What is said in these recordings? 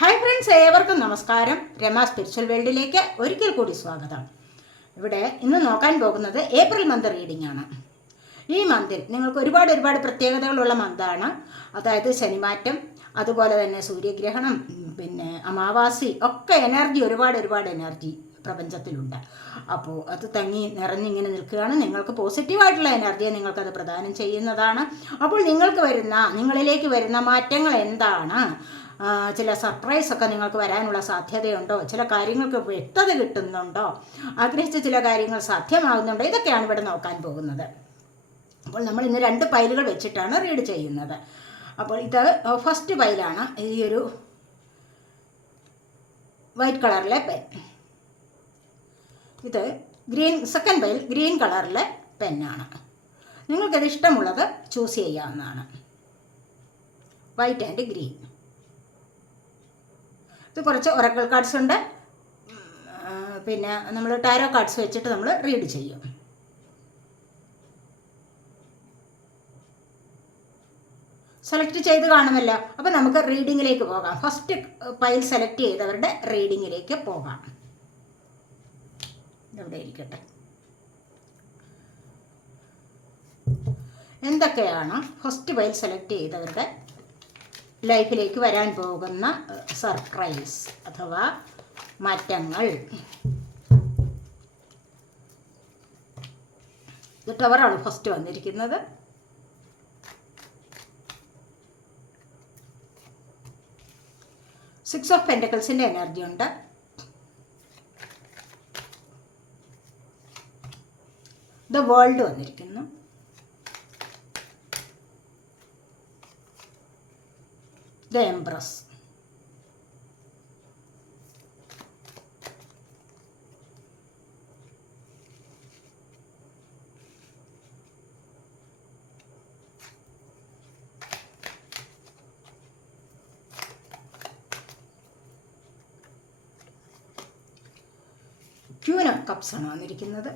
Hi friends, ഏവർക്കും നമസ്കാരം. Rama spiritual വേൾഡിലേക്ക് ഒരിക്കൽ കൂടി സ്വാഗതം. ഇവിടെ ഇന്ന് നോക്കാൻ പോകുന്നത് ഏപ്രിൽ മന്ത് റീഡിംഗ് ആണ്. ഈ മന്തിൽ നിങ്ങൾക്ക് ഒരുപാട് പ്രത്യേകതകളുള്ള മന്താണ്. അതായത് ശനിമാറ്റം, അതുപോലെ തന്നെ സൂര്യഗ്രഹണം, പിന്നെ അമാവാസി ഒക്കെ എനർജി ഒരുപാട് എനർജി പ്രപഞ്ചത്തിലുണ്ട്. അപ്പോൾ അത് തങ്ങി നിറഞ്ഞിങ്ങനെ നിൽക്കുകയാണ്. നിങ്ങൾക്ക് പോസിറ്റീവായിട്ടുള്ള എനർജിയെ നിങ്ങൾക്കത് പ്രദാനം ചെയ്യുന്നതാണ്. അപ്പോൾ നിങ്ങളിലേക്ക് വരുന്ന മാറ്റങ്ങൾ എന്താണ്? ചില സർപ്രൈസൊക്കെ നിങ്ങൾക്ക് വരാനുള്ള സാധ്യതയുണ്ടോ? ചില കാര്യങ്ങൾക്ക് വ്യക്തത കിട്ടുന്നുണ്ടോ? ആഗ്രഹിച്ച ചില കാര്യങ്ങൾ സാധ്യമാകുന്നുണ്ടോ? ഇതൊക്കെയാണ് ഇവിടെ നോക്കാൻ പോകുന്നത്. അപ്പോൾ നമ്മൾ ഇന്ന് 2 പൈലുകൾ വെച്ചിട്ടാണ് റീഡ് ചെയ്യുന്നത്. അപ്പോൾ ഇത് ഫസ്റ്റ് പൈലാണ്, ഈ ഒരു വൈറ്റ് കളറിലെ പെൻ. ഇത് സെക്കൻഡ് പൈൽ ഗ്രീൻ കളറിലെ പെന്നാണ്. നിങ്ങൾക്കത് ഇഷ്ടമുള്ളത് ചൂസ് ചെയ്യാവുന്നതാണ്. White and green. ഇത് കുറച്ച് ഒറക്കിൾ കാർഡ്സ് ഉണ്ട്. പിന്നെ നമ്മൾ ടാരോ കാർഡ്സ് വെച്ചിട്ട് നമ്മൾ റീഡ് ചെയ്യും. സെലക്ട് ചെയ്ത് കാണുമല്ലോ. അപ്പോൾ നമുക്ക് റീഡിങ്ങിലേക്ക് പോകാം. ഫസ്റ്റ് പൈൽ സെലക്ട് ചെയ്തവരുടെ റീഡിങ്ങിലേക്ക് പോകാം. ഇവിടെ ഇരിക്കട്ടെ. എന്തൊക്കെയാണ് ഫസ്റ്റ് പൈൽ സെലക്ട് ചെയ്തവരുടെ ലൈഫിലേക്ക് വരാൻ പോകുന്ന സർപ്രൈസ് അഥവാ മാറ്റങ്ങൾ? ഇത് ടവറാണ് ഫസ്റ്റ് വന്നിരിക്കുന്നത്. സിക്സ് ഓഫ് പെൻറ്റക്കിൾസിൻ്റെ എനർജി ഉണ്ട്. ദ വേൾഡ് വന്നിരിക്കുന്നു. The empress. Queen of cups ആണ് വന്നിരിക്കുന്നത്.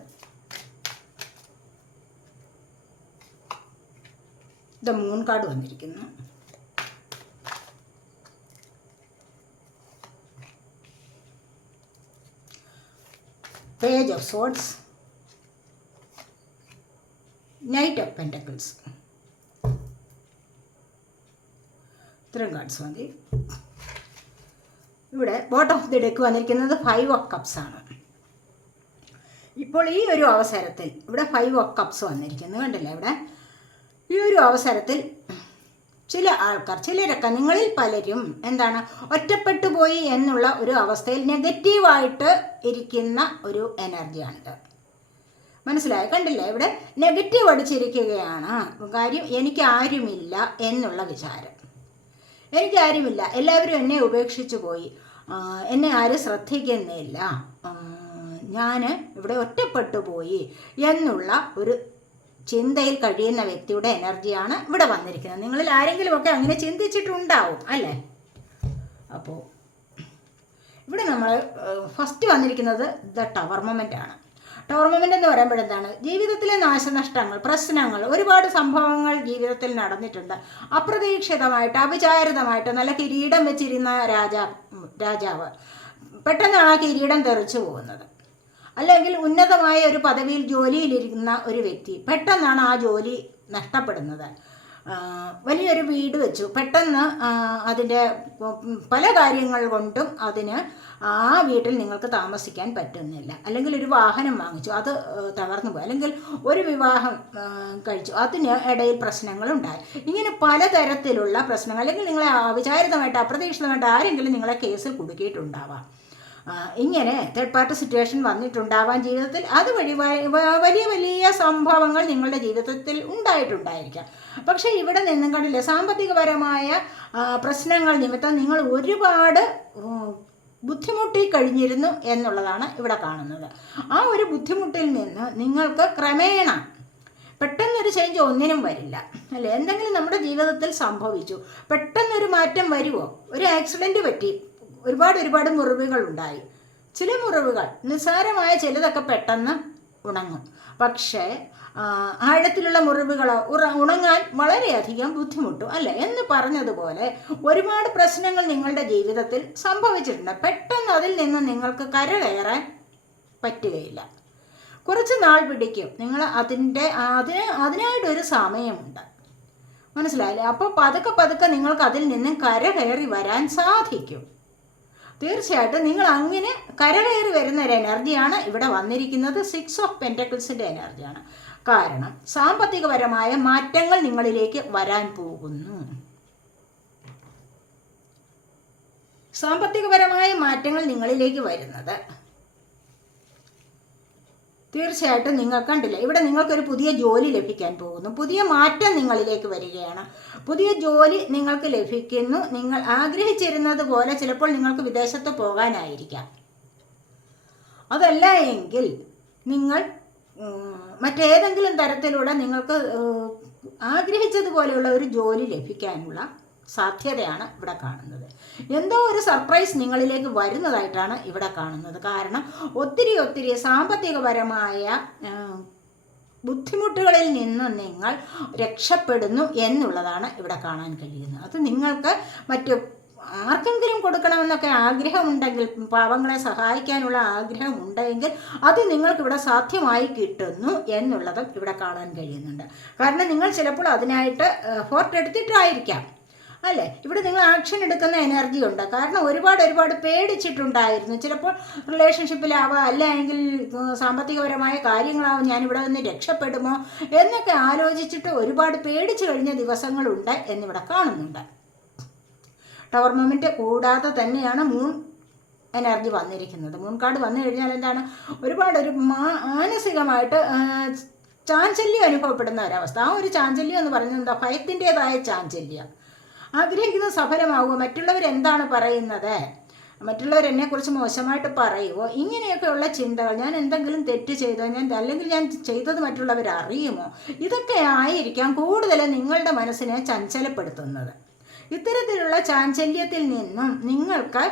ദ മൂൺ കാർഡ് വന്നിരിക്കുന്നു. Page of swords. Knight of pentacles. ഇത്രയും കാർഡ്സ് മതി. ഇവിടെ ബോട്ടം ഓഫ് ദി ഡെക്ക് വന്നിരിക്കുന്നത് 5 ഓഫ് കപ്സ് ആണ്. ഇപ്പോൾ ഈ ഒരു അവസരത്തിൽ ഇവിടെ 5 ഓഫ് കപ്സ് വന്നിരിക്കുന്നു, കണ്ടില്ലേ? ഇവിടെ ഈ ഒരു അവസരത്തിൽ ചില ആൾക്കാർ, ചിലരൊക്കെ, നിങ്ങളിൽ പലരും എന്താണ്, ഒറ്റപ്പെട്ടു പോയി എന്നുള്ള ഒരു അവസ്ഥയിൽ നെഗറ്റീവായിട്ട് ഇരിക്കുന്ന ഒരു എനർജിയാണിത്. മനസ്സിലായോ? കണ്ടില്ലേ? ഇവിടെ നെഗറ്റീവ് അടിച്ചിരിക്കുകയാണ്. കാര്യം, എനിക്ക് ആരുമില്ല എന്നുള്ള വിചാരം. എനിക്ക് ആരുമില്ല, എല്ലാവരും എന്നെ ഉപേക്ഷിച്ചു പോയി, എന്നെ ആരും ശ്രദ്ധിക്കുന്നില്ല, ഞാൻ ഇവിടെ ഒറ്റപ്പെട്ടു പോയി എന്നുള്ള ഒരു ചിന്തയിൽ കഴിയുന്ന വ്യക്തിയുടെ എനർജിയാണ് ഇവിടെ വന്നിരിക്കുന്നത്. നിങ്ങളിൽ ആരെങ്കിലുമൊക്കെ അങ്ങനെ ചിന്തിച്ചിട്ടുണ്ടാവും, അല്ലേ? അപ്പോൾ ഇവിടെ നമ്മൾ ഫസ്റ്റ് വന്നിരിക്കുന്നത് ദ ടവർ മൊമെൻ്റ് ആണ്. ടവർ മൊമെൻ്റ് എന്ന് പറയുമ്പോഴെന്താണ്? ജീവിതത്തിലെ നാശനഷ്ടങ്ങൾ, പ്രശ്നങ്ങൾ, ഒരുപാട് സംഭവങ്ങൾ ജീവിതത്തിൽ നടന്നിട്ടുണ്ട്. അപ്രതീക്ഷിതമായിട്ട്, അവിചാരിതമായിട്ട് നല്ല കിരീടം വെച്ചിരുന്ന രാജാവ് പെട്ടെന്നാണ് ആ കിരീടം തെറിച്ചു പോകുന്നത്. അല്ലെങ്കിൽ ഉന്നതമായ ഒരു പദവിയിൽ ജോലിയിലിരിക്കുന്ന ഒരു വ്യക്തി പെട്ടെന്നാണ് ആ ജോലി നഷ്ടപ്പെടുന്നത്. വലിയൊരു വീട് വെച്ചു, പെട്ടെന്ന് അതിൻ്റെ പല കാര്യങ്ങൾ കൊണ്ടും അതിന് ആ വീട്ടിൽ നിങ്ങൾക്ക് താമസിക്കാൻ പറ്റുന്നില്ല. അല്ലെങ്കിൽ ഒരു വാഹനം വാങ്ങിച്ചു, അത് തകർന്നു പോയി. അല്ലെങ്കിൽ ഒരു വിവാഹം കഴിച്ചു, അതിന് ഇടയിൽ പ്രശ്നങ്ങളുണ്ടായി. ഇങ്ങനെ പലതരത്തിലുള്ള പ്രശ്നങ്ങൾ, അല്ലെങ്കിൽ നിങ്ങളെ അവിചാരിതമായിട്ട്, അപ്രതീക്ഷിതമായിട്ട് ആരെങ്കിലും നിങ്ങളെ കേസിൽ കുടുക്കിയിട്ടുണ്ടാവാം. ഇങ്ങനെ തേർഡ് പാർട്ടി സിറ്റുവേഷൻ വന്നിട്ടുണ്ടാവാൻ ജീവിതത്തിൽ. അതുവഴി വലിയ സംഭവങ്ങൾ നിങ്ങളുടെ ജീവിതത്തിൽ ഉണ്ടായിട്ടുണ്ടായിരിക്കാം. പക്ഷേ ഇവിടെ നിന്നും കണ്ടില്ലേ, സാമ്പത്തികപരമായ പ്രശ്നങ്ങൾ നിമിത്തം നിങ്ങൾ ഒരുപാട് ബുദ്ധിമുട്ടി കഴിഞ്ഞിരുന്നു എന്നുള്ളതാണ് ഇവിടെ കാണുന്നത്. ആ ഒരു ബുദ്ധിമുട്ടിൽ നിന്ന് നിങ്ങൾക്ക് ക്രമേണ, പെട്ടെന്നൊരു ചേഞ്ച് ഒന്നിനും വരില്ല, അല്ലേ? എന്തെങ്കിലും നമ്മുടെ ജീവിതത്തിൽ സംഭവിച്ചു, പെട്ടെന്നൊരു മാറ്റം വരുമോ? ഒരു ആക്സിഡൻറ്റ് പറ്റി, ഒരുപാട് മുറിവുകൾ ഉണ്ടായി. ചില മുറിവുകൾ നിസ്സാരമായ, ചിലതൊക്കെ പെട്ടെന്ന് ഉണങ്ങും. പക്ഷേ ആഴത്തിലുള്ള മുറിവുകൾ ഉണങ്ങാൻ വളരെയധികം ബുദ്ധിമുട്ടും അല്ലേ എന്ന് പറഞ്ഞതുപോലെ ഒരുപാട് പ്രശ്നങ്ങൾ നിങ്ങളുടെ ജീവിതത്തിൽ സംഭവിച്ചിട്ടുണ്ട്. പെട്ടെന്ന് അതിൽ നിന്ന് നിങ്ങൾക്ക് കരകയറാൻ പറ്റുകയില്ല. കുറച്ച് നാൾ പിടിക്കും. നിങ്ങൾ അതിനായിട്ടൊരു സമയമുണ്ട്, മനസ്സിലായില്ലേ? അപ്പോൾ പതുക്കെ പതുക്കെ നിങ്ങൾക്ക് അതിൽ നിന്നും കരകയറി വരാൻ സാധിക്കും. തീർച്ചയായിട്ടും നിങ്ങൾ അങ്ങനെ കരകയറി വരുന്ന ഒരു എനർജിയാണ് ഇവിടെ വന്നിരിക്കുന്നത്. 6 ഓഫ് പെന്റക്കിൾസിൻ്റെ എനർജിയാണ്. കാരണം സാമ്പത്തികപരമായ മാറ്റങ്ങൾ നിങ്ങളിലേക്ക് വരാൻ പോകുന്നു. സാമ്പത്തികപരമായ മാറ്റങ്ങൾ നിങ്ങളിലേക്ക് വരുന്നത് തീർച്ചയായിട്ടും നിങ്ങൾ കണ്ടില്ല. ഇവിടെ നിങ്ങൾക്കൊരു പുതിയ ജോലി ലഭിക്കാൻ പോകുന്നു. പുതിയ മാറ്റം നിങ്ങളിലേക്ക് വരികയാണ്. പുതിയ ജോലി നിങ്ങൾക്ക് ലഭിക്കുന്നു. നിങ്ങൾ ആഗ്രഹിച്ചിരുന്നത് പോലെ ചിലപ്പോൾ നിങ്ങൾക്ക് വിദേശത്ത് പോകാനായിരിക്കാം. അതല്ല എങ്കിൽ നിങ്ങൾ മറ്റേതെങ്കിലും തരത്തിലൂടെ നിങ്ങൾക്ക് ആഗ്രഹിച്ചതുപോലെയുള്ള ഒരു ജോലി ലഭിക്കാനുള്ള സാധ്യതയാണ് ഇവിടെ കാണുന്നത്. എന്തോ ഒരു സർപ്രൈസ് നിങ്ങളിലേക്ക് വരുന്നതായിട്ടാണ് ഇവിടെ കാണുന്നത്. കാരണം ഒത്തിരി സാമ്പത്തികപരമായ ബുദ്ധിമുട്ടുകളിൽ നിന്ന് നിങ്ങൾ രക്ഷപ്പെടുന്നു എന്നുള്ളതാണ് ഇവിടെ കാണാൻ കഴിയുന്നത്. അത് നിങ്ങൾക്ക് ആർക്കെങ്കിലും കൊടുക്കണമെന്നൊക്കെ ആഗ്രഹമുണ്ടെങ്കിൽ, പാവങ്ങളെ സഹായിക്കാനുള്ള ആഗ്രഹമുണ്ടെങ്കിൽ അത് നിങ്ങൾക്കിവിടെ സാധ്യമായി കിട്ടുന്നു എന്നുള്ളതും ഇവിടെ കാണാൻ കഴിയുന്നുണ്ട്. കാരണം നിങ്ങൾ ചിലപ്പോൾ അതിനായിട്ട് എഫോർട്ട് എടുത്തിട്ടായിരിക്കാം അല്ലേ. ഇവിടെ നിങ്ങൾ ആക്ഷൻ എടുക്കുന്ന എനർജി ഉണ്ട്. കാരണം ഒരുപാട് പേടിച്ചിട്ടുണ്ടായിരുന്നു. ചിലപ്പോൾ റിലേഷൻഷിപ്പിലാവാം, അല്ലെങ്കിൽ സാമ്പത്തികപരമായ കാര്യങ്ങളാവും, ഞാനിവിടെ നിന്ന് രക്ഷപ്പെടുമോ എന്നൊക്കെ ആലോചിച്ചിട്ട് ഒരുപാട് പേടിച്ചു കഴിഞ്ഞ ദിവസങ്ങളുണ്ട് എന്നിവിടെ കാണുന്നുണ്ട്. ടവർ മൊമെൻറ്റ് കൂടാതെ തന്നെയാണ് മൂൺ എനർജി വന്നിരിക്കുന്നത്. മൂൺ കാർഡ് വന്നു കഴിഞ്ഞാൽ എന്താണ്, ഒരു മാനസികമായിട്ട് ചാഞ്ചല്യം അനുഭവപ്പെടുന്ന ഒരവസ്ഥ. ആ ഒരു ചാഞ്ചല്യം എന്ന് പറയുന്നത് എന്താ, ഭയത്തിൻ്റെതായ ചാഞ്ചല്യം. ആഗ്രഹിക്കുന്നത് സഫലമാകുമോ, മറ്റുള്ളവരെന്താണ് പറയുന്നത്, മറ്റുള്ളവർ എന്നെക്കുറിച്ച് മോശമായിട്ട് പറയുമോ, ഇങ്ങനെയൊക്കെയുള്ള ചിന്തകൾ, ഞാൻ എന്തെങ്കിലും തെറ്റ് ചെയ്തോ, അല്ലെങ്കിൽ ഞാൻ ചെയ്തത് മറ്റുള്ളവർ അറിയുമോ, ഇതൊക്കെ ആയിരിക്കാം കൂടുതൽ നിങ്ങളുടെ മനസ്സിനെ ചഞ്ചലപ്പെടുത്തുന്നത്. ഇത്തരത്തിലുള്ള ചാഞ്ചല്യത്തിൽ നിന്നും നിങ്ങൾക്ക്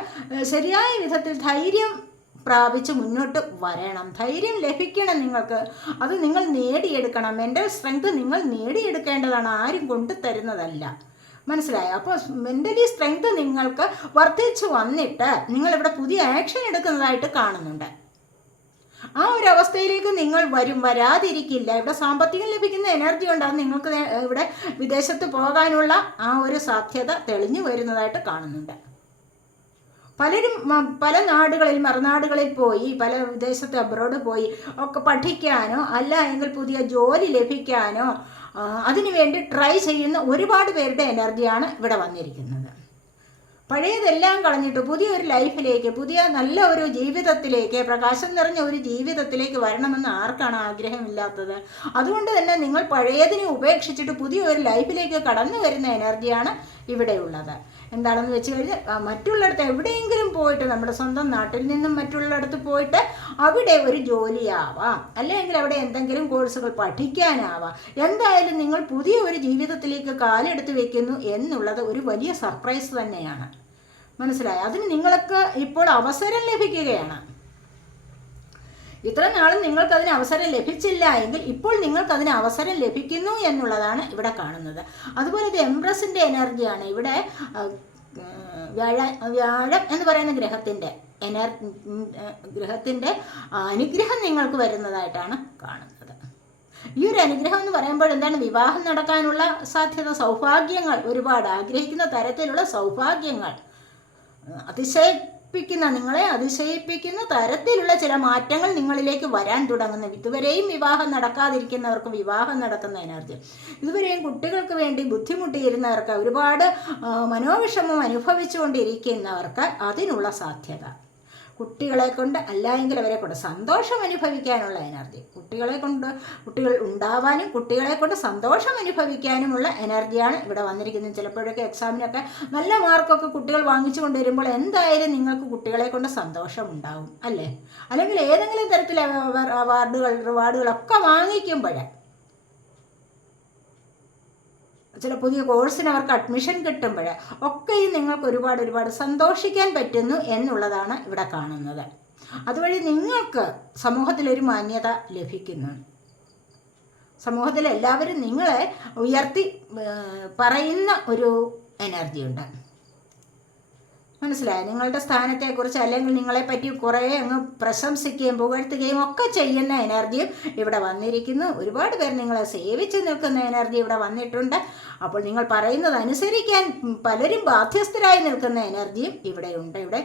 ശരിയായ വിധത്തിൽ ധൈര്യം പ്രാപിച്ച് മുന്നോട്ട് വരണം. ധൈര്യം ലഭിക്കണം നിങ്ങൾക്ക്. അത് നിങ്ങൾ നേടിയെടുക്കണം. മെൻ്റൽ സ്ട്രെങ്ത് നിങ്ങൾ നേടിയെടുക്കേണ്ടതാണ്, ആരും കൊണ്ടു തരുന്നതല്ല. മനസ്സിലായോ? അപ്പോൾ മെൻ്റലി സ്ട്രെങ്ത് നിങ്ങൾക്ക് വർദ്ധിച്ചു വന്നിട്ട് നിങ്ങളിവിടെ പുതിയ ആക്ഷൻ എടുക്കുന്നതായിട്ട് കാണുന്നുണ്ട്. ആ ഒരു അവസ്ഥയിലേക്ക് നിങ്ങൾ വരാതിരിക്കില്ല. ഇവിടെ സാമ്പത്തികം ലഭിക്കുന്ന എനർജി ഉണ്ട്. അത് നിങ്ങൾക്ക് ഇവിടെ വിദേശത്ത് പോകാനുള്ള ആ ഒരു സാധ്യത തെളിഞ്ഞു വരുന്നതായിട്ട് കാണുന്നുണ്ട്. പലരും പല നാടുകളിൽ, മറുനാടുകളിൽ പോയി, പല വിദേശത്ത് അബ്രോഡ് പോയി ഒക്കെ പഠിക്കാനോ അല്ല എങ്കിൽ പുതിയ ജോലി ലഭിക്കാനോ അതിനുവേണ്ടി ട്രൈ ചെയ്യുന്ന ഒരുപാട് പേരുടെ എനർജിയാണ് ഇവിടെ വന്നിരിക്കുന്നത്. പഴയതെല്ലാം കളഞ്ഞിട്ട് പുതിയൊരു ലൈഫിലേക്ക്, പുതിയ നല്ല ഒരു ജീവിതത്തിലേക്ക്, പ്രകാശം നിറഞ്ഞ ഒരു ജീവിതത്തിലേക്ക് വരണമെന്ന് ആർക്കാണ് ആഗ്രഹമില്ലാത്തത്? അതുകൊണ്ട് തന്നെ നിങ്ങൾ പഴയതിനെ ഉപേക്ഷിച്ചിട്ട് പുതിയൊരു ലൈഫിലേക്ക് കടന്നു വരുന്ന എനർജിയാണ് ഇവിടെയുള്ളത്. എന്താണെന്ന് വെച്ച് കഴിഞ്ഞാൽ മറ്റുള്ളിടത്ത് എവിടെയെങ്കിലും പോയിട്ട്, നമ്മുടെ സ്വന്തം നാട്ടിൽ നിന്നും മറ്റുള്ളിടത്ത് പോയിട്ട് അവിടെ ഒരു ജോലിയാവാം, അല്ലെങ്കിൽ അവിടെ എന്തെങ്കിലും കോഴ്സുകൾ പഠിക്കാനാവാം. എന്തായാലും നിങ്ങൾ പുതിയ ഒരു ജീവിതത്തിലേക്ക് കാലെടുത്ത് വെക്കുന്നു എന്നുള്ളത് ഒരു വലിയ സർപ്രൈസ് തന്നെയാണ്. മനസ്സിലായോ? അതിന് നിങ്ങൾക്ക് ഇപ്പോൾ അവസരം ലഭിക്കുകയാണ്. ഇത്ര നാളും നിങ്ങൾക്കതിന് അവസരം ലഭിച്ചില്ല എങ്കിൽ ഇപ്പോൾ നിങ്ങൾക്കതിന് അവസരം ലഭിക്കുന്നു എന്നുള്ളതാണ് ഇവിടെ കാണുന്നത്. അതുപോലെ ഇത് എംപ്രസിൻ്റെ എനർജിയാണ്. ഇവിടെ വ്യാഴം എന്ന് പറയുന്ന ഗ്രഹത്തിൻ്റെ അനുഗ്രഹം നിങ്ങൾക്ക് വരുന്നതായിട്ടാണ് കാണുന്നത്. ഈ ഒരു അനുഗ്രഹം എന്ന് പറയുമ്പോൾ എന്താണ്, വിവാഹം നടക്കാനുള്ള സാധ്യത, സൗഭാഗ്യങ്ങൾ, ഒരുപാട് ആഗ്രഹിക്കുന്ന തരത്തിലുള്ള സൗഭാഗ്യങ്ങൾ, നിങ്ങളെ അതിശയിപ്പിക്കുന്ന തരത്തിലുള്ള ചില മാറ്റങ്ങൾ നിങ്ങളിലേക്ക് വരാൻ തുടങ്ങുന്നു. ഇതുവരെയും വിവാഹം നടക്കാതിരിക്കുന്നവർക്ക് വിവാഹം നടക്കുന്ന എനർജി, ഇതുവരെയും കുട്ടികൾക്ക് വേണ്ടി ബുദ്ധിമുട്ടിയിരുന്നവർക്ക്, ഒരുപാട് മനോവിഷമം അനുഭവിച്ചുകൊണ്ടിരിക്കുന്നവർക്ക് അതിനുള്ള സാധ്യത, കുട്ടികളെ കൊണ്ട് അല്ല എങ്കിൽ അവരെ കൊണ്ട് സന്തോഷം അനുഭവിക്കാനുള്ള എനർജി, കുട്ടികൾ ഉണ്ടാവാനും കുട്ടികളെ കൊണ്ട് സന്തോഷം അനുഭവിക്കാനുമുള്ള എനർജിയാണ് ഇവിടെ വന്നിരിക്കുന്നത്. ചിലപ്പോഴൊക്കെ എക്സാമിനൊക്കെ നല്ല മാർക്കൊക്കെ കുട്ടികൾ വാങ്ങിച്ചു കൊണ്ടുവരുമ്പോൾ എന്തായാലും നിങ്ങൾക്ക് കുട്ടികളെ കൊണ്ട് സന്തോഷം ഉണ്ടാവും അല്ലേ? അല്ലെങ്കിൽ ഏതെങ്കിലും തരത്തിലെ റിവാർഡുകളൊക്കെ വാങ്ങിക്കുമ്പോൾ, ചില പുതിയ കോഴ്സിന് അവർക്ക് അഡ്മിഷൻ കിട്ടുമ്പോൾ ഒക്കെയും നിങ്ങൾക്ക് ഒരുപാട് സന്തോഷിക്കാൻ പറ്റുന്നു എന്നുള്ളതാണ് ഇവിടെ കാണുന്നത്. അതുവഴി നിങ്ങൾക്ക് സമൂഹത്തിലൊരു മാന്യത ലഭിക്കുന്നു. സമൂഹത്തിൽ എല്ലാവരും നിങ്ങളെ ഉയർത്തി പറയുന്ന ഒരു എനർജി ഉണ്ട്. മനസ്സിലായോ? നിങ്ങളുടെ സ്ഥാനത്തെക്കുറിച്ച് അല്ലെങ്കിൽ നിങ്ങളെപ്പറ്റി കുറേ അങ്ങ് പ്രശംസിക്കുകയും പുകഴ്ത്തുകയും ഒക്കെ ചെയ്യുന്ന എനർജിയും ഇവിടെ വന്നിരിക്കുന്നു. ഒരുപാട് പേർ നിങ്ങളെ സേവിച്ച് നിൽക്കുന്ന എനർജി ഇവിടെ വന്നിട്ടുണ്ട്. അപ്പോൾ നിങ്ങൾ പറയുന്നത് അനുസരിക്കാൻ പലരും ബാധ്യസ്ഥരായി നിൽക്കുന്ന എനർജിയും ഇവിടെയുണ്ട്. ഇവിടെ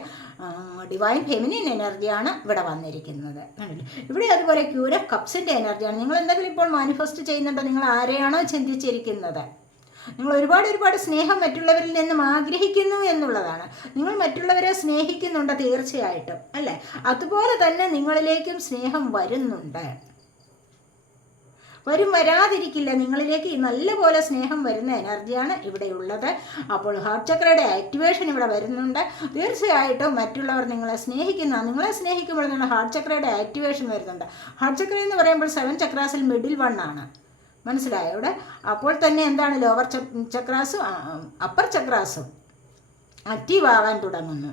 ഡിവൈൻ ഫെമിനിൻ എനർജിയാണ് ഇവിടെ വന്നിരിക്കുന്നത്. ഇവിടെ അതുപോലെ ക്യൂർ ഓഫ് കപ്സിൻ്റെ എനർജിയാണ്. നിങ്ങൾ എന്തെങ്കിലും ഇപ്പോൾ മാനിഫെസ്റ്റ് ചെയ്യുന്നുണ്ടോ? നിങ്ങൾ ആരെയാണോ ചിന്തിച്ചിരിക്കുന്നത്? നിങ്ങൾ ഒരുപാട് സ്നേഹം മറ്റുള്ളവരിൽ നിന്നും ആഗ്രഹിക്കുന്നു എന്നുള്ളതാണ്. നിങ്ങൾ മറ്റുള്ളവരെ സ്നേഹിക്കുന്നുണ്ട് തീർച്ചയായിട്ടും, അല്ലേ? അതുപോലെ തന്നെ നിങ്ങളിലേക്കും സ്നേഹം വരുന്നുണ്ട്. വരാതിരിക്കില്ല. നിങ്ങളിലേക്ക് നല്ലപോലെ സ്നേഹം വരുന്ന എനർജിയാണ് ഇവിടെയുള്ളത്. അപ്പോൾ ഹാർട്ട് ചക്രയുടെ ആക്ടിവേഷൻ ഇവിടെ വരുന്നുണ്ട്. തീർച്ചയായിട്ടും മറ്റുള്ളവർ നിങ്ങളെ നിങ്ങളെ സ്നേഹിക്കുമ്പോൾ നിങ്ങൾ ഹാർട്ട് ചക്രയുടെ ആക്ടിവേഷൻ വരുന്നുണ്ട്. ഹാർട്ട് ചക്ര എന്ന് പറയുമ്പോൾ 7 ചക്രാസിൽ മിഡിൽ 1 ആണ്. മനസ്സിലായോ? ഇവിടെ അപ്പോൾ തന്നെ എന്താണ് ലോവർ ചക്രാസും അപ്പർ ചക്രാസും ആക്റ്റീവ് ആകാൻ തുടങ്ങുന്നു.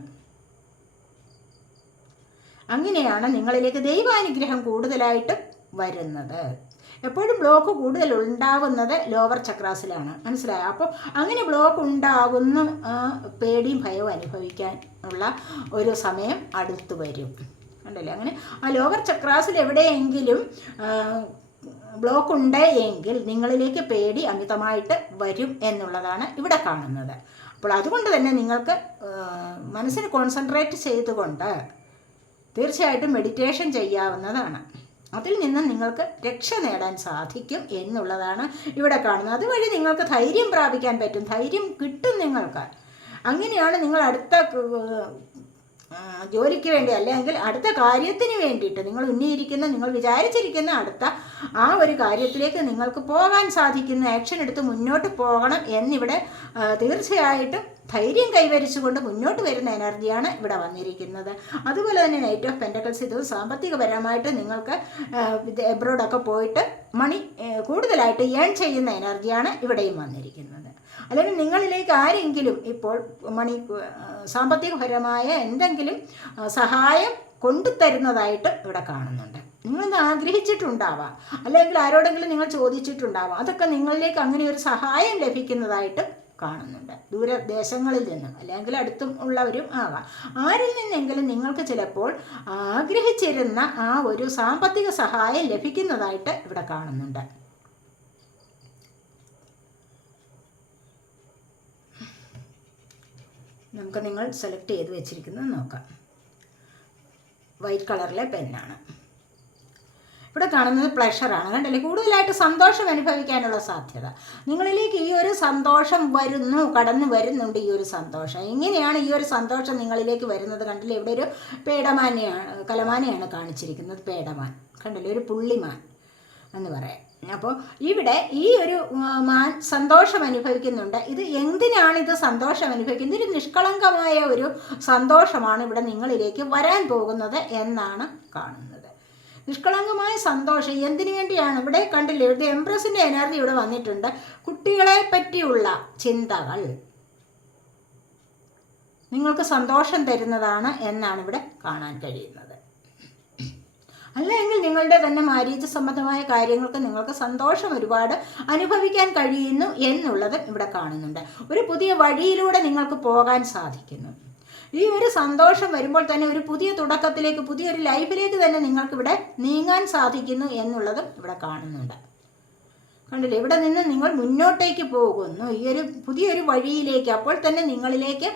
അങ്ങനെയാണ് നിങ്ങളിലേക്ക് ദൈവാനുഗ്രഹം കൂടുതലായിട്ട് വരുന്നത്. എപ്പോഴും ബ്ലോക്ക് കൂടുതൽ ഉണ്ടാവുന്നത് ലോവർ ചക്രാസിലാണ്. മനസ്സിലായോ? അപ്പോൾ അങ്ങനെ ബ്ലോക്ക് ഉണ്ടാകുന്ന പേടിയും ഭയവും അനുഭവിക്കാൻ ഉള്ള ഒരു സമയം അടുത്തു വരും. കണ്ടല്ലേ? അങ്ങനെ ആ ലോവർ ചക്രാസിൽ എവിടെയെങ്കിലും ബ്ലോക്ക് ഉണ്ട് എങ്കിൽ നിങ്ങളിലേക്ക് പേടി അമിതമായിട്ട് വരും എന്നുള്ളതാണ് ഇവിടെ കാണുന്നത്. അപ്പോൾ അതുകൊണ്ട് തന്നെ നിങ്ങൾക്ക് മനസ്സിന് കോൺസെൻട്രേറ്റ് ചെയ്തുകൊണ്ട് തീർച്ചയായിട്ടും മെഡിറ്റേഷൻ ചെയ്യാവുന്നതാണ്. അതിൽ നിന്ന് നിങ്ങൾക്ക് രക്ഷ നേടാൻ സാധിക്കും എന്നുള്ളതാണ് ഇവിടെ കാണുന്നത്. അതുവഴി നിങ്ങൾക്ക് ധൈര്യം പ്രാപിക്കാൻ പറ്റും, ധൈര്യം കിട്ടും നിങ്ങൾക്ക്. അങ്ങനെയാണ് നിങ്ങൾ അടുത്ത ജോലിക്ക് വേണ്ടി അല്ലെങ്കിൽ അടുത്ത കാര്യത്തിന് വേണ്ടിയിട്ട് നിങ്ങൾ വിചാരിച്ചിരിക്കുന്ന അടുത്ത ആ ഒരു കാര്യത്തിലേക്ക് നിങ്ങൾക്ക് പോകാൻ സാധിക്കുന്ന, ആക്ഷൻ എടുത്ത് മുന്നോട്ട് പോകണം എന്നിവിടെ തീർച്ചയായിട്ടും ധൈര്യം കൈവരിച്ചുകൊണ്ട് മുന്നോട്ട് വരുന്ന എനർജിയാണ് ഇവിടെ വന്നിരിക്കുന്നത്. അതുപോലെ തന്നെ നൈറ്റ് ഓഫ് പെൻറ്റക്കിൾസ്, ഇത് സാമ്പത്തികപരമായിട്ട് നിങ്ങൾക്ക് എബ്രോഡൊക്കെ പോയിട്ട് മണി കൂടുതലായിട്ട് ഏൺ ചെയ്യുന്ന എനർജിയാണ് ഇവിടെയും വന്നിരിക്കുന്നത്. അല്ലെങ്കിൽ നിങ്ങളിലേക്ക് ആരെങ്കിലും ഇപ്പോൾ സാമ്പത്തികപരമായ എന്തെങ്കിലും സഹായം കൊണ്ടുതരുന്നതായിട്ട് ഇവിടെ കാണുന്നുണ്ട്. നിങ്ങളൊന്ന് ആഗ്രഹിച്ചിട്ടുണ്ടാവാം, അല്ലെങ്കിൽ ആരോടെങ്കിലും നിങ്ങൾ ചോദിച്ചിട്ടുണ്ടാവാം. അതൊക്കെ നിങ്ങളിലേക്ക് അങ്ങനെ ഒരു സഹായം ലഭിക്കുന്നതായിട്ട് കാണുന്നുണ്ട്. ദൂരദേശങ്ങളിൽ നിന്നും അല്ലെങ്കിൽ അടുത്തും ഉള്ളവരും ആകാം. ആരിൽ നിന്നെങ്കിലും നിങ്ങൾക്ക് ചിലപ്പോൾ ആഗ്രഹിച്ചിരുന്ന ആ ഒരു സാമ്പത്തിക സഹായം ലഭിക്കുന്നതായിട്ട് ഇവിടെ കാണുന്നുണ്ട്. നമുക്ക് നിങ്ങൾ സെലക്ട് ചെയ്ത് വെച്ചിരിക്കുന്നത് നോക്കാം. വൈറ്റ് കളറിലെ പെന്നാണ്. ഇവിടെ കാണുന്നത് പ്ലഷറാണ്. കണ്ടല്ലേ? കൂടുതലായിട്ട് സന്തോഷം അനുഭവിക്കാനുള്ള സാധ്യത. നിങ്ങളിലേക്ക് ഈ ഒരു സന്തോഷം കടന്നു വരുന്നുണ്ട്. ഈ ഒരു സന്തോഷം എങ്ങനെയാണ് ഈ ഒരു സന്തോഷം നിങ്ങളിലേക്ക് വരുന്നത്? കണ്ടില്ലേ? ഇവിടെ ഒരു കലമാനെയാണ് കാണിച്ചിരിക്കുന്നത്. പേടമാൻ കണ്ടല്ലേ? ഒരു പുള്ളിമാൻ എന്ന് പറയാം. അപ്പോൾ ഇവിടെ ഈ ഒരു മാൻ സന്തോഷം അനുഭവിക്കുന്നുണ്ട്. ഇത് എന്തിനാണ് ഇത് സന്തോഷം അനുഭവിക്കുന്നത്? ഒരു നിഷ്കളങ്കമായ ഒരു സന്തോഷമാണ് ഇവിടെ നിങ്ങളിലേക്ക് വരാൻ പോകുന്നത് എന്നാണ് കാണുന്നത്. നിഷ്കളങ്കമായ സന്തോഷം എന്തിനു വേണ്ടിയാണ്? ഇവിടെ കണ്ടില്ലേ? ഇത് എംപ്രസിൻ്റെ എനർജി ഇവിടെ വന്നിട്ടുണ്ട്. കുട്ടികളെ പറ്റിയുള്ള ചിന്തകൾ നിങ്ങൾക്ക് സന്തോഷം തരുന്നതാണ് എന്നാണ് ഇവിടെ കാണാൻ കഴിയുന്നത്. അല്ലെങ്കിൽ നിങ്ങളുടെ തന്നെ മാര്യേജ് സംബന്ധമായ കാര്യങ്ങൾക്ക് നിങ്ങൾക്ക് സന്തോഷം ഒരുപാട് അനുഭവിക്കാൻ കഴിയുന്നു എന്നുള്ളത് ഇവിടെ കാണുന്നുണ്ട്. ഒരു പുതിയ വഴിയിലൂടെ നിങ്ങൾക്ക് പോകാൻ സാധിക്കുന്നു. ഈ ഒരു സന്തോഷം വരുമ്പോൾ തന്നെ ഒരു പുതിയ തുടക്കത്തിലേക്ക്, പുതിയൊരു ലൈഫിലേക്ക് തന്നെ നിങ്ങൾക്കിവിടെ നീങ്ങാൻ സാധിക്കുന്നു എന്നുള്ളതും ഇവിടെ കാണുന്നുണ്ട്. കണ്ടില്ലേ? ഇവിടെ നിന്ന് നിങ്ങൾ മുന്നോട്ടേക്ക് പോകുന്നു ഈ ഒരു പുതിയൊരു വഴിയിലേക്ക്. അപ്പോൾ തന്നെ നിങ്ങളിലേക്ക്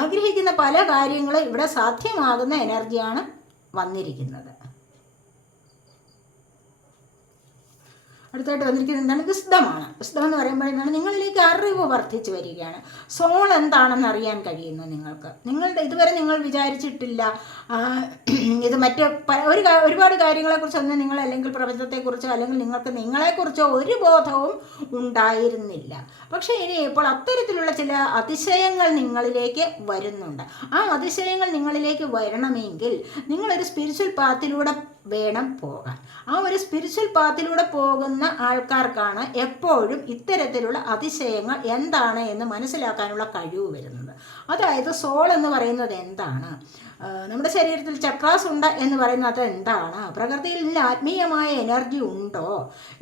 ആഗ്രഹിക്കുന്ന പല കാര്യങ്ങളും ഇവിടെ സാധ്യമാകുന്ന എനർജിയാണ് വന്നിരിക്കുന്നത്. അടുത്തായിട്ട് വന്നിരിക്കുന്നത് എന്താണ്? വിസ്ഡമാണ്. വിസ്ഡം എന്ന് പറയുമ്പോൾ എന്താണ്? നിങ്ങളിലേക്ക് അറിവ് വർദ്ധിച്ചു വരികയാണ്. സോൾ എന്താണെന്ന് അറിയാൻ കഴിയുന്നു നിങ്ങൾക്ക്. ഇതുവരെ നിങ്ങൾ വിചാരിച്ചിട്ടില്ല. ഇത് ഒരുപാട് കാര്യങ്ങളെക്കുറിച്ചൊന്നും നിങ്ങൾ അല്ലെങ്കിൽ പ്രപഞ്ചത്തെക്കുറിച്ചോ അല്ലെങ്കിൽ നിങ്ങൾക്ക് നിങ്ങളെക്കുറിച്ചോ ഒരു ബോധവും ഉണ്ടായിരുന്നില്ല. പക്ഷേ ഇനി ഇപ്പോൾ അത്തരത്തിലുള്ള ചില അതിശയങ്ങൾ നിങ്ങളിലേക്ക് വരുന്നുണ്ട്. ആ അതിശയങ്ങൾ നിങ്ങളിലേക്ക് വരണമെങ്കിൽ നിങ്ങളൊരു സ്പിരിച്വൽ പാത്തിലൂടെ വേണം പോകാൻ. ആ ഒരു സ്പിരിച്വൽ പാത്തിലൂടെ പോകുന്ന ആൾക്കാർക്കാണ് എപ്പോഴും ഇത്തരത്തിലുള്ള അതിശയങ്ങൾ എന്താണ് എന്ന് മനസ്സിലാക്കാനുള്ള കഴിവ് വരുന്നത്. അതായത് സോൾ എന്ന് പറയുന്നത് എന്താണ്, നമ്മുടെ ശരീരത്തിൽ ചക്രാസ് ഉണ്ട് എന്ന് പറയുന്നത് എന്താണ്, പ്രകൃതിയിൽ ആത്മീയമായ എനർജി ഉണ്ടോ,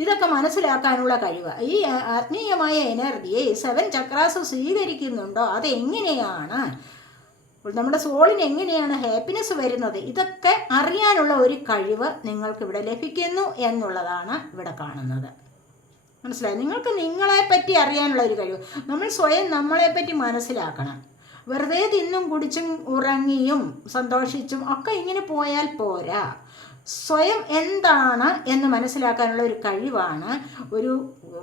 ഇതൊക്കെ മനസ്സിലാക്കാനുള്ള കഴിവ്. ഈ ആത്മീയമായ എനർജിയെ 7 ചക്രാസ് സ്വീകരിക്കുന്നുണ്ടോ, അതെങ്ങനെയാണ്, നമ്മുടെ സോളിന് എങ്ങനെയാണ് ഹാപ്പിനെസ് വരുന്നത്, ഇതൊക്കെ അറിയാനുള്ള ഒരു കഴിവ് നിങ്ങൾക്കിവിടെ ലഭിക്കുന്നു എന്നുള്ളതാണ് ഇവിടെ കാണുന്നത്. മനസ്സിലായി? നിങ്ങൾക്ക് നിങ്ങളെപ്പറ്റി അറിയാനുള്ള ഒരു കഴിവ്. നമ്മൾ സ്വയം നമ്മളെപ്പറ്റി മനസ്സിലാക്കണം. വെറുതെ തിന്നും കുടിച്ചും ഉറങ്ങിയും സന്തോഷിച്ചും ഒക്കെ ഇങ്ങനെ പോയാൽ പോരാ. സ്വയം എന്താണ് എന്ന് മനസ്സിലാക്കാനുള്ള ഒരു കഴിവാണ് ഒരു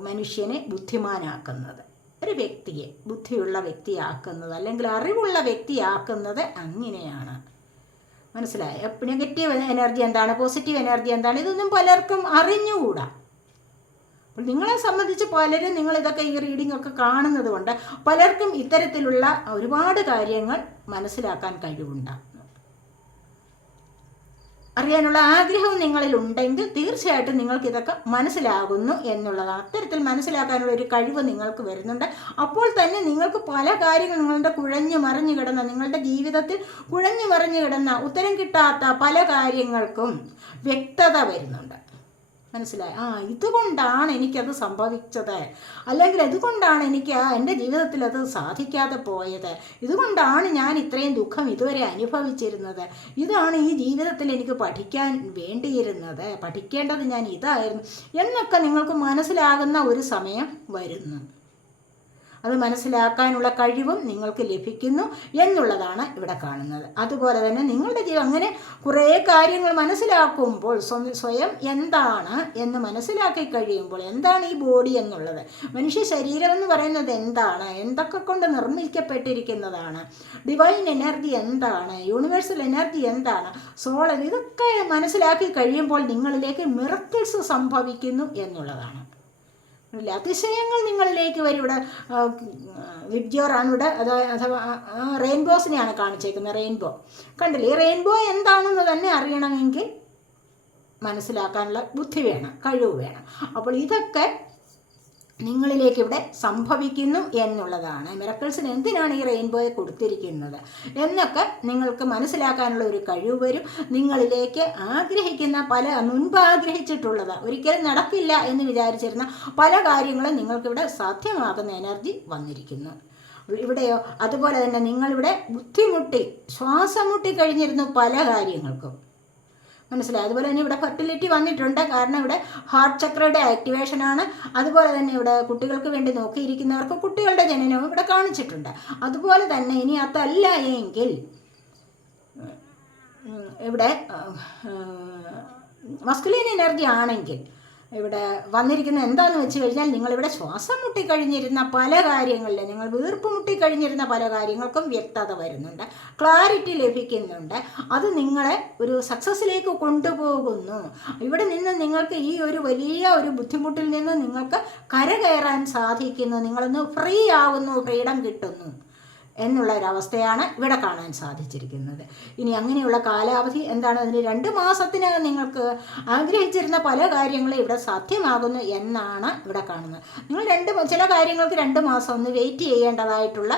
മനുഷ്യനെ ബുദ്ധിമാനാക്കുന്നത്, ഒരു വ്യക്തിയെ ബുദ്ധിയുള്ള വ്യക്തിയാക്കുന്നത്, അല്ലെങ്കിൽ അറിവുള്ള വ്യക്തിയാക്കുന്നത് അങ്ങനെയാണ്. മനസ്സിലായോ? നെഗറ്റീവ് എനർജി എന്താണ്, പോസിറ്റീവ് എനർജി എന്താണ്, ഇതൊന്നും പലർക്കും അറിഞ്ഞുകൂടാ. അപ്പോൾ നിങ്ങളെ സംബന്ധിച്ച് പലരും നിങ്ങളിതൊക്കെ ഈ റീഡിംഗ് ഒക്കെ കാണുന്നത് കൊണ്ട് പലർക്കും ഇത്തരത്തിലുള്ള ഒരുപാട് കാര്യങ്ങൾ മനസ്സിലാക്കാൻ കഴിവുണ്ടാകും. അറിയാനുള്ള ആഗ്രഹം നിങ്ങളിൽ ഉണ്ടെങ്കിൽ തീർച്ചയായിട്ടും നിങ്ങൾക്ക് ഇതൊക്കെ മനസ്സിലാകുന്നു എന്നുള്ളതാണ്. അത്തരത്തിൽ മനസ്സിലാക്കാനുള്ള ഒരു കഴിവ് നിങ്ങൾക്ക് വരുന്നുണ്ട്. അപ്പോൾ തന്നെ നിങ്ങൾക്ക് പല കാര്യങ്ങൾ നിങ്ങളുടെ കുഴഞ്ഞു മറിഞ്ഞു കിടന്ന, നിങ്ങളുടെ ജീവിതത്തിൽ കുഴഞ്ഞു മറിഞ്ഞു കിടന്ന ഉത്തരം കിട്ടാത്ത പല കാര്യങ്ങൾക്കും വ്യക്തത വരുന്നുണ്ട്. മനസ്സിലായി? ഇതുകൊണ്ടാണ് എനിക്കത് സംഭവിച്ചത്, അല്ലെങ്കിൽ ഇതുകൊണ്ടാണ് എനിക്ക് എൻ്റെ ജീവിതത്തിൽ അത് സാധിക്കാതെ പോയത്, ഇതുകൊണ്ടാണ് ഞാൻ ഇത്രയും ദുഃഖം ഇതുവരെ അനുഭവിച്ചിരുന്നത്, ഇതാണ് ഈ ജീവിതത്തിൽ എനിക്ക് പഠിക്കാൻ വേണ്ടിയിരുന്നത്, പഠിക്കേണ്ടത് ഞാൻ ഇതായിരുന്നു എന്നൊക്കെ നിങ്ങൾക്ക് മനസ്സിലാകുന്ന ഒരു സമയം വരുന്നു. അത് മനസ്സിലാക്കാനുള്ള കഴിവും നിങ്ങൾക്ക് ലഭിക്കുന്നു എന്നുള്ളതാണ് ഇവിടെ കാണുന്നത്. അതുപോലെ തന്നെ നിങ്ങളുടെ അങ്ങനെ കുറേ കാര്യങ്ങൾ മനസ്സിലാക്കുമ്പോൾ, സ്വയം എന്താണ് എന്ന് മനസ്സിലാക്കി കഴിയുമ്പോൾ, എന്താണ് ഈ ബോഡി എന്നുള്ളത്, മനുഷ്യ ശരീരം എന്ന് പറയുന്നത് എന്താണ്, എന്തൊക്കെ കൊണ്ട് നിർമ്മിക്കപ്പെട്ടിരിക്കുന്നതാണ്, ഡിവൈൻ എനർജി എന്താണ്, യൂണിവേഴ്സൽ എനർജി എന്താണ്, സോൾ, ഇതൊക്കെ മനസ്സിലാക്കി കഴിയുമ്പോൾ നിങ്ങളിലേക്ക് മിറക്കിൾസ് സംഭവിക്കുന്നു എന്നുള്ളതാണ്. അതിശയങ്ങൾ നിങ്ങളിലേക്ക് വരും. ഇവിടെ വിബ്ജിയോറാണ് ഇവിടെ, അഥവാ റെയിൻബോസിനെയാണ് കാണിച്ചേക്കുന്നത്. റെയിൻബോ കണ്ടില്ലേ? ഈ റെയിൻബോ എന്താണെന്ന് തന്നെ അറിയണമെങ്കിൽ മനസ്സിലാക്കാനുള്ള ബുദ്ധി വേണം, കഴിവ് വേണം. അപ്പോൾ ഇതൊക്കെ നിങ്ങളിലേക്ക് ഇവിടെ സംഭവിക്കുന്നു എന്നുള്ളതാണ്. മിറക്കിൾസിന് എന്തിനാണ് ഈ റെയിൻബോയെ കൊടുത്തിരിക്കുന്നത് എന്നൊക്കെ നിങ്ങൾക്ക് മനസ്സിലാക്കാനുള്ള ഒരു കഴിവ് വരും. നിങ്ങളിലേക്ക് ആഗ്രഹിക്കുന്ന മുൻപ് ആഗ്രഹിച്ചിട്ടുള്ളത് ഒരിക്കലും നടക്കില്ല എന്ന് വിചാരിച്ചിരുന്ന പല കാര്യങ്ങളും നിങ്ങൾക്കിവിടെ സാധ്യമാകുന്ന എനർജി വന്നിരിക്കുന്നു. ഇവിടെയോ അതുപോലെ തന്നെ നിങ്ങളിവിടെ ബുദ്ധിമുട്ടി, ശ്വാസം മുട്ടി കഴിഞ്ഞിരുന്നു പല കാര്യങ്ങൾക്കും. മനസ്സിലായി? അതുപോലെ തന്നെ ഇവിടെ ഫെർട്ടിലിറ്റി വന്നിട്ടുണ്ട്. കാരണം ഇവിടെ ഹാർട്ട് ചക്രയുടെ ആക്ടിവേഷനാണ്. അതുപോലെ തന്നെ ഇവിടെ കുട്ടികൾക്ക് വേണ്ടി നോക്കിയിരിക്കുന്നവർക്ക് കുട്ടികളുടെ ജനനവും ഇവിടെ കാണിച്ചിട്ടുണ്ട്. അതുപോലെ തന്നെ ഇനി അതല്ല എങ്കിൽ ഇവിടെ മസ്കുലിൻ എനർജി ആണെങ്കിൽ ഇവിടെ വന്നിരിക്കുന്നത് എന്താണെന്ന് വെച്ച് കഴിഞ്ഞാൽ, നിങ്ങളിവിടെ ശ്വാസം മുട്ടിക്കഴിഞ്ഞിരുന്ന പല കാര്യങ്ങളിൽ, നിങ്ങൾ വീർപ്പ് മുട്ടിക്കഴിഞ്ഞിരുന്ന പല കാര്യങ്ങൾക്കും വ്യക്തത വരുന്നുണ്ട്, ക്ലാരിറ്റി ലഭിക്കുന്നുണ്ട്. അത് നിങ്ങളെ ഒരു സക്സസ്സിലേക്ക് കൊണ്ടുപോകുന്നു. ഇവിടെ നിന്ന് നിങ്ങൾക്ക് ഈ ഒരു വലിയ ഒരു ബുദ്ധിമുട്ടിൽ നിന്ന് നിങ്ങൾക്ക് കരകയറാൻ സാധിക്കുന്നു. നിങ്ങളൊന്ന് ഫ്രീ ആവുന്നു, ഫ്രീഡം കിട്ടുന്നു എന്നുള്ള ഒരവസ്ഥയാണ് ഇവിടെ കാണാൻ സാധിച്ചിരിക്കുന്നത്. ഇനി അങ്ങനെയുള്ള കാലാവധി എന്താണ്? അതിന് 2 മാസത്തിനകം നിങ്ങൾക്ക് ആഗ്രഹിച്ചിരുന്ന പല കാര്യങ്ങളും ഇവിടെ സാധ്യമാകുന്നു എന്നാണ് ഇവിടെ കാണുന്നത്. നിങ്ങൾ ചില കാര്യങ്ങൾക്ക് 2 മാസം ഒന്ന് വെയിറ്റ് ചെയ്യേണ്ടതായിട്ടുള്ള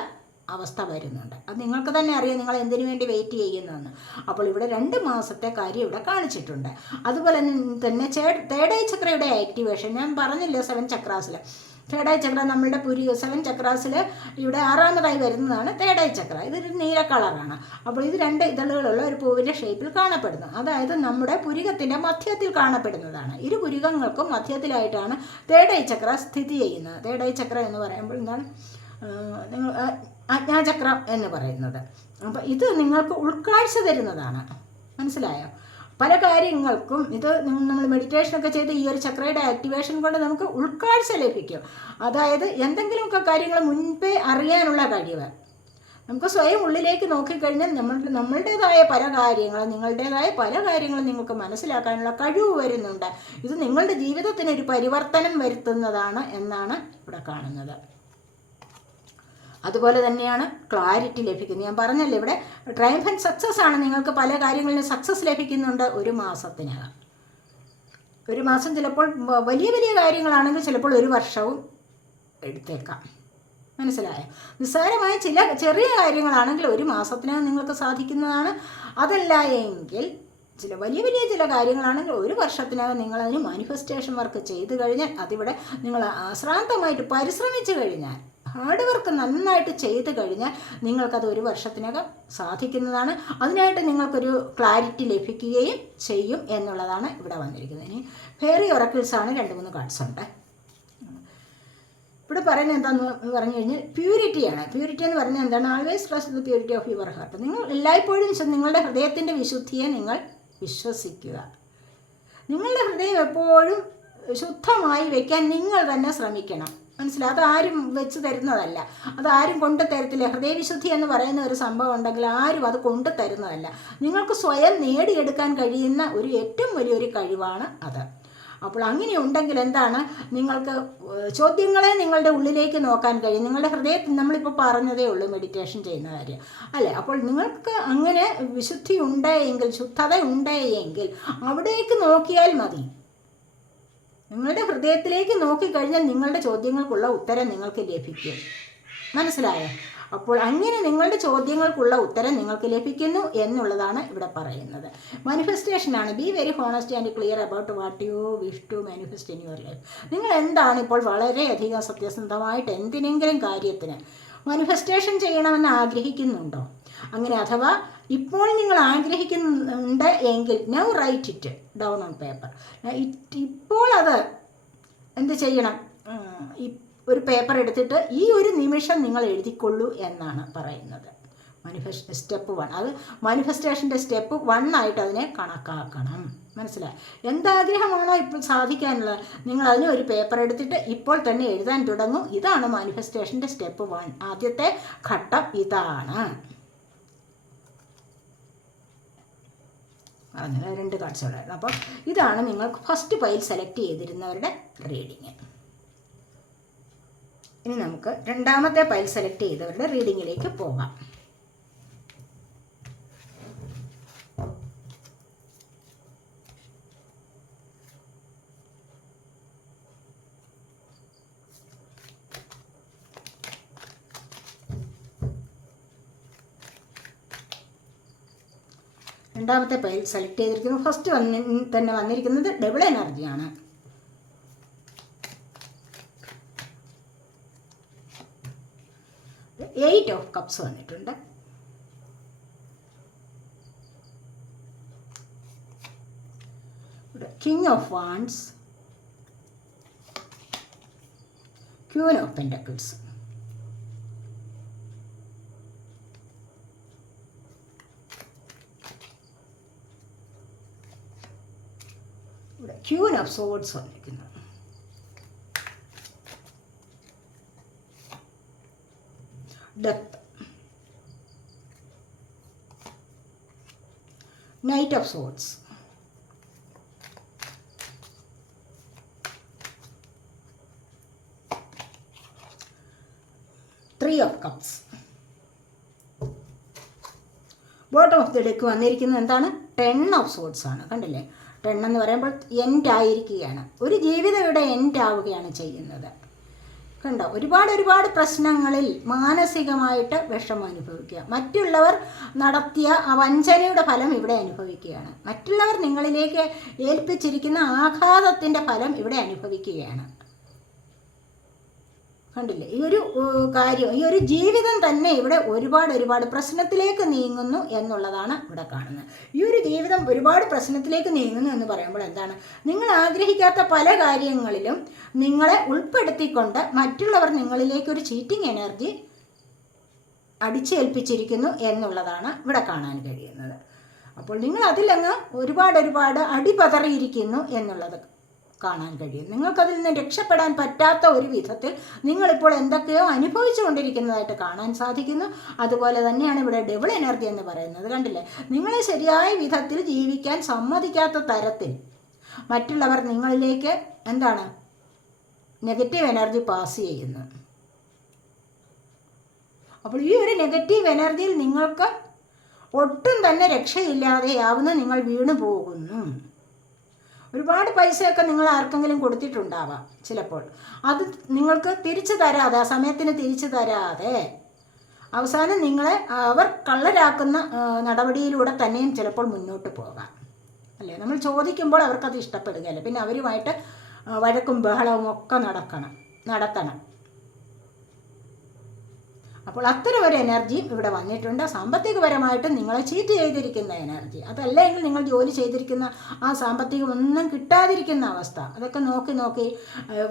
അവസ്ഥ വരുന്നുണ്ട്. അത് നിങ്ങൾക്ക് തന്നെ അറിയാം നിങ്ങൾ എന്തിനു വേണ്ടി വെയിറ്റ് ചെയ്യുന്നതെന്ന്. അപ്പോൾ ഇവിടെ 2 മാസത്തെ കാര്യം ഇവിടെ കാണിച്ചിട്ടുണ്ട്. അതുപോലെ തന്നെ തേർഡ് ഐ ചക്രയുടെ ആക്ടിവേഷൻ ഞാൻ പറഞ്ഞില്ല. 7 ചക്രാസിൽ തേർഡ് ഐ ചക്ര നമ്മളുടെ 7 ചക്രാസിൽ ഇവിടെ 6ാമതായി വരുന്നതാണ് തേർഡ് ഐ ചക്ര. ഇതൊരു നീല കളറാണ്. അപ്പോൾ ഇത് 2 ഇതളുകളുള്ള ഒരു പൂവിൻ്റെ ഷേപ്പിൽ കാണപ്പെടുന്നു. അതായത് നമ്മുടെ പുരികത്തിൻ്റെ മധ്യത്തിൽ കാണപ്പെടുന്നതാണ്. ഇരു പുരികങ്ങൾക്കും മധ്യത്തിലായിട്ടാണ് തേർഡ് ഐ ചക്ര സ്ഥിതി ചെയ്യുന്നത്. തേർഡ് ഐ ചക്ര എന്ന് പറയുമ്പോൾ എന്താണ് നിങ്ങൾ ആജ്ഞാചക്രം എന്ന് പറയുന്നത്. അപ്പോൾ ഇത് നിങ്ങൾക്ക് ഉൾക്കാഴ്ച തരുന്നതാണ്. മനസ്സിലായോ? പല കാര്യങ്ങൾക്കും ഇത് നമ്മൾ മെഡിറ്റേഷനൊക്കെ ചെയ്ത് ഈ ഒരു ചക്രയുടെ ആക്ടിവേഷൻ കൊണ്ട് നമുക്ക് ഉൾക്കാഴ്ച ലഭിക്കും. അതായത് എന്തെങ്കിലുമൊക്കെ കാര്യങ്ങൾ മുൻപേ അറിയാനുള്ള കഴിവ്. നമുക്ക് സ്വയം ഉള്ളിലേക്ക് നോക്കിക്കഴിഞ്ഞാൽ നമ്മളുടേതായ പല കാര്യങ്ങളും നിങ്ങളുടേതായ പല കാര്യങ്ങളും നിങ്ങൾക്ക് മനസ്സിലാക്കാനുള്ള കഴിവ് വരുന്നുണ്ട്. ഇത് നിങ്ങളുടെ ജീവിതത്തിന് ഒരു പരിവർത്തനം വരുത്തുന്നതാണ് എന്നാണ് ഇവിടെ കാണുന്നത്. അതുപോലെ തന്നെയാണ് ക്ലാരിറ്റി ലഭിക്കുന്നത്. ഞാൻ പറഞ്ഞല്ലോ ഇവിടെ ട്രയംഫ് ആൻഡ് സക്സസ് ആണ്. നിങ്ങൾക്ക് പല കാര്യങ്ങളിലും സക്സസ് ലഭിക്കുന്നുണ്ട് ഒരു മാസത്തിനകം. ഒരു മാസം ചിലപ്പോൾ വലിയ വലിയ കാര്യങ്ങളാണെങ്കിൽ ചിലപ്പോൾ ഒരു വർഷവും എടുത്തേക്കാം. മനസ്സിലായോ? നിസ്സാരമായ ചില ചെറിയ കാര്യങ്ങളാണെങ്കിൽ ഒരു മാസത്തിനകം നിങ്ങൾക്ക് സാധിക്കുന്നതാണ്. അതല്ല എങ്കിൽ ചില വലിയ വലിയ ചില കാര്യങ്ങളാണെങ്കിൽ ഒരു വർഷത്തിനകം നിങ്ങളതിന് മാനിഫെസ്റ്റേഷൻ വർക്ക് ചെയ്ത് കഴിഞ്ഞാൽ, അതിവിടെ നിങ്ങൾ അശ്രാന്തമായിട്ട് പരിശ്രമിച്ചു കഴിഞ്ഞാൽ, ഹാർഡ് വർക്ക് നന്നായിട്ട് ചെയ്ത് കഴിഞ്ഞാൽ നിങ്ങൾക്കത് ഒരു വർഷത്തിനകം സാധിക്കുന്നതാണ്. അതിനായിട്ട് നിങ്ങൾക്കൊരു ക്ലാരിറ്റി ലഭിക്കുകയും ചെയ്യും എന്നുള്ളതാണ് ഇവിടെ വന്നിരിക്കുന്നത്. ഇനി ഫെയറി ഒറക്കിൾസാണ് 2-3 കാർഡ്സ് ഉണ്ട്. ഇവിടെ പറയുന്നത് എന്താണെന്ന് പറഞ്ഞു കഴിഞ്ഞാൽ പ്യൂരിറ്റിയാണ്. പ്യൂരിറ്റി എന്ന് പറഞ്ഞാൽ എന്താണ്? Always trust the purity of your heart. നിങ്ങൾ എല്ലായ്പ്പോഴും നിങ്ങളുടെ ഹൃദയത്തിൻ്റെ വിശുദ്ധിയെ നിങ്ങൾ വിശ്വസിക്കുക. നിങ്ങളുടെ ഹൃദയം എപ്പോഴും ശുദ്ധമായി വയ്ക്കാൻ നിങ്ങൾ തന്നെ ശ്രമിക്കണം. മനസ്സിലായി? അതാരും വെച്ച് തരുന്നതല്ല, അതാരും കൊണ്ടു തരത്തില്ല. ഹൃദയവിശുദ്ധി എന്ന് പറയുന്ന ഒരു സംഭവം ഉണ്ടെങ്കിൽ ആരും അത് കൊണ്ടു തരുന്നതല്ല. നിങ്ങൾക്ക് സ്വയം നേടിയെടുക്കാൻ കഴിയുന്ന ഒരു ഏറ്റവും വലിയൊരു കഴിവാണ് അത്. അപ്പോൾ അങ്ങനെ ഉണ്ടെങ്കിൽ എന്താണ്, നിങ്ങൾക്ക് ചോദ്യങ്ങളെ നിങ്ങളുടെ ഉള്ളിലേക്ക് നോക്കാൻ കഴിയും. നിങ്ങളുടെ ഹൃദയത്തിൽ, നമ്മളിപ്പോൾ പറഞ്ഞതേ ഉള്ളൂ മെഡിറ്റേഷൻ ചെയ്യുന്ന കാര്യം അല്ലേ. അപ്പോൾ നിങ്ങൾക്ക് അങ്ങനെ വിശുദ്ധി ഉണ്ടെങ്കിൽ, ശുദ്ധത ഉണ്ടെങ്കിൽ അവിടേക്ക് നോക്കിയാൽ മതി. നിങ്ങളുടെ ഹൃദയത്തിലേക്ക് നോക്കിക്കഴിഞ്ഞാൽ നിങ്ങളുടെ ചോദ്യങ്ങൾക്കുള്ള ഉത്തരം നിങ്ങൾക്ക് ലഭിക്കും. മനസ്സിലായോ? അപ്പോൾ അങ്ങനെ നിങ്ങളുടെ ചോദ്യങ്ങൾക്കുള്ള ഉത്തരം നിങ്ങൾക്ക് ലഭിക്കുന്നു എന്നുള്ളതാണ് ഇവിടെ പറയുന്നത്. മാനിഫെസ്റ്റേഷനാണ്. Be very honest and clear about what you wish to manifest in your life. നിങ്ങൾ എന്താണ് ഇപ്പോൾ വളരെയധികം സത്യസന്ധമായിട്ട് എന്തിനെങ്കിലും കാര്യത്തിന് മാനിഫെസ്റ്റേഷൻ ചെയ്യണമെന്ന് ആഗ്രഹിക്കുന്നുണ്ടോ? അങ്ങനെ അഥവാ ഇപ്പോൾ നിങ്ങൾ ആഗ്രഹിക്കുന്നുണ്ട് എങ്കിൽ now write it down on paper. ഇപ്പോൾ അത് എന്ത് ചെയ്യണം? ഒരു പേപ്പർ എടുത്തിട്ട് ഈ ഒരു നിമിഷം നിങ്ങൾ എഴുതിക്കൊള്ളൂ എന്നാണ് പറയുന്നത്. സ്റ്റെപ്പ് 1, അത് മാനിഫെസ്റ്റേഷൻ്റെ സ്റ്റെപ്പ് 1 ആയിട്ട് അതിനെ കണക്കാക്കണം. മനസ്സിലായി? എന്താഗ്രഹമാണോ ഇപ്പോൾ സാധിക്കാനുള്ളത്, നിങ്ങൾ അതിന് ഒരു പേപ്പർ എടുത്തിട്ട് ഇപ്പോൾ തന്നെ എഴുതാൻ തുടങ്ങും. ഇതാണ് മാനിഫെസ്റ്റേഷൻ്റെ സ്റ്റെപ്പ് 1. ആദ്യത്തെ ഘട്ടം ഇതാണ്. പറഞ്ഞത് 2 കാർഡ്സുകളായിരുന്നു. അപ്പോൾ ഇതാണ് നിങ്ങൾക്ക് ഫസ്റ്റ് പൈൽ സെലക്ട് ചെയ്തിരുന്നവരുടെ റീഡിങ്. ഇനി നമുക്ക് രണ്ടാമത്തെ പൈൽ സെലക്ട് ചെയ്തവരുടെ റീഡിങ്ങിലേക്ക് പോകാം. രണ്ടാമത്തെ പൈൽ സെലക്ട് ചെയ്തിരിക്കുന്നത് ഫസ്റ്റ് തന്നെ വന്നിരിക്കുന്നത് ഡബിൾ എനർജിയാണ്. എയ്റ്റ് ഓഫ് കപ്സ് വന്നിട്ടുണ്ട്. King of wands, queen of pentacles, queen of swords വന്നിരിക്കുന്നു. Death, knight of swords, three of cups. Bottom of the deck വന്നിരിക്കുന്നത് എന്താണ്? 10 ഓഫ് സോഡ്സ് ആണ്. കണ്ടില്ലേ? 10 എന്ന് പറയുമ്പോൾ എൻഡ് ആയിരിക്കുകയാണ്. ഒരു ജീവിതം ഇവിടെ എൻഡ് ആവുകയാണ് ചെയ്യുന്നത്. കണ്ടോ? ഒരുപാട് പ്രശ്നങ്ങളിൽ മാനസികമായിട്ട് വിഷമം അനുഭവിക്കുക. മറ്റുള്ളവർ നടത്തിയ ആ വഞ്ചനയുടെ ഫലം ഇവിടെ അനുഭവിക്കുകയാണ്. മറ്റുള്ളവർ നിങ്ങളിലേക്ക് ഏൽപ്പിച്ചിരിക്കുന്ന ആഘാതത്തിൻ്റെ ഫലം ഇവിടെ അനുഭവിക്കുകയാണ്. കണ്ടില്ലേ? ഈ ഒരു കാര്യം, ഈ ഒരു ജീവിതം തന്നെ ഇവിടെ ഒരുപാട് പ്രശ്നത്തിലേക്ക് നീങ്ങുന്നു എന്നുള്ളതാണ് ഇവിടെ കാണുന്നത്. ഈ ഒരു ജീവിതം ഒരുപാട് പ്രശ്നത്തിലേക്ക് നീങ്ങുന്നു എന്ന് പറയുമ്പോൾ എന്താണ്? നിങ്ങൾ ആഗ്രഹിക്കാത്ത പല കാര്യങ്ങളിലും നിങ്ങളെ ഉൾപ്പെടുത്തിക്കൊണ്ട് മറ്റുള്ളവർ നിങ്ങളിലേക്കൊരു ചീറ്റിംഗ് എനർജി അടിച്ചേൽപ്പിച്ചിരിക്കുന്നു എന്നുള്ളതാണ് ഇവിടെ കാണാൻ കഴിയുന്നത്. അപ്പോൾ നിങ്ങൾ അതിലങ്ങ് ഒരുപാട് അടിപതറിയിരിക്കുന്നു എന്നുള്ളത് കാണാൻ കഴിയും. നിങ്ങൾക്കതിൽ നിന്ന് രക്ഷപ്പെടാൻ പറ്റാത്ത ഒരു വിധത്തിൽ നിങ്ങളിപ്പോൾ എന്തൊക്കെയോ അനുഭവിച്ചു കൊണ്ടിരിക്കുന്നതായിട്ട് കാണാൻ സാധിക്കുന്നു. അതുപോലെ തന്നെയാണ് ഇവിടെ ഡബിൾ എനർജി എന്ന് പറയുന്നത്. കണ്ടില്ലേ? നിങ്ങളെ ശരിയായ വിധത്തിൽ ജീവിക്കാൻ സമ്മതിക്കാത്ത തരത്തിൽ മറ്റുള്ളവർ നിങ്ങളിലേക്ക് എന്താണ് നെഗറ്റീവ് എനർജി പാസ് ചെയ്യുന്നു. അപ്പോൾ ഈ ഒരു നെഗറ്റീവ് എനർജിയിൽ നിങ്ങൾക്ക് ഒട്ടും തന്നെ രക്ഷയില്ലാതെയാവുന്ന നിങ്ങൾ വീണു പോകുന്നു. ഒരുപാട് പൈസയൊക്കെ നിങ്ങൾ ആർക്കെങ്കിലും കൊടുത്തിട്ടുണ്ടാവാം ചിലപ്പോൾ. അത് നിങ്ങൾക്ക് തിരിച്ചു തരാതെ, ആ സമയത്തിന് തിരിച്ചു തരാതെ അവസാനം നിങ്ങളെ അവർ കള്ളരാക്കുന്ന നടപടിയിലൂടെ തന്നെയും ചിലപ്പോൾ മുന്നോട്ട് പോകാം. അല്ലേ, നമ്മൾ ചോദിക്കുമ്പോൾ അവർക്കത് ഇഷ്ടപ്പെടുകയല്ല, പിന്നെ അവരുമായിട്ട് വഴക്കും ബഹളവും ഒക്കെ നടത്തണം. അപ്പോൾ അത്തരം ഒരു എനർജിയും ഇവിടെ വന്നിട്ടുണ്ട്. സാമ്പത്തികപരമായിട്ട് നിങ്ങളെ ചീറ്റ് ചെയ്തിരിക്കുന്ന എനർജി, അതല്ലെങ്കിൽ നിങ്ങൾ ജോലി ചെയ്തിരിക്കുന്ന ആ സാമ്പത്തികം ഒന്നും കിട്ടാതിരിക്കുന്ന അവസ്ഥ, അതൊക്കെ നോക്കി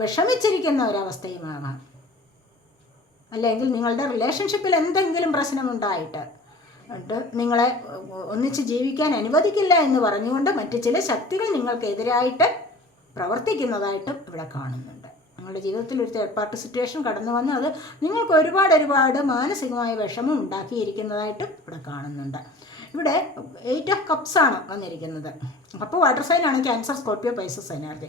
വിഷമിച്ചിരിക്കുന്ന ഒരവസ്ഥയുമാകാം. അല്ലെങ്കിൽ നിങ്ങളുടെ റിലേഷൻഷിപ്പിൽ എന്തെങ്കിലും പ്രശ്നമുണ്ടായിട്ട് നിങ്ങളെ ഒന്നിച്ച് ജീവിക്കാൻ അനുവദിക്കില്ല എന്ന് പറഞ്ഞുകൊണ്ട് മറ്റു ചില ശക്തികൾ നിങ്ങൾക്കെതിരായിട്ട് പ്രവർത്തിക്കുന്നതായിട്ടും ഇവിടെ കാണുന്നുണ്ട്. നിങ്ങളുടെ ജീവിതത്തിൽ ഒരു തേർഡ് പാർട്ടി സിറ്റുവേഷൻ കടന്നു വന്ന് അത് നിങ്ങൾക്ക് ഒരുപാട് മാനസികമായ വിഷമം ഉണ്ടാക്കിയിരിക്കുന്നതായിട്ടും ഇവിടെ കാണുന്നുണ്ട്. ഇവിടെ 8 ഓഫ് കപ്സ് ആണ് വന്നിരിക്കുന്നത്. അപ്പോൾ വാട്ടർ സൈനാണ് ക്യാൻസർ, സ്കോർപ്പിയോ, പൈസസ് എനർജി.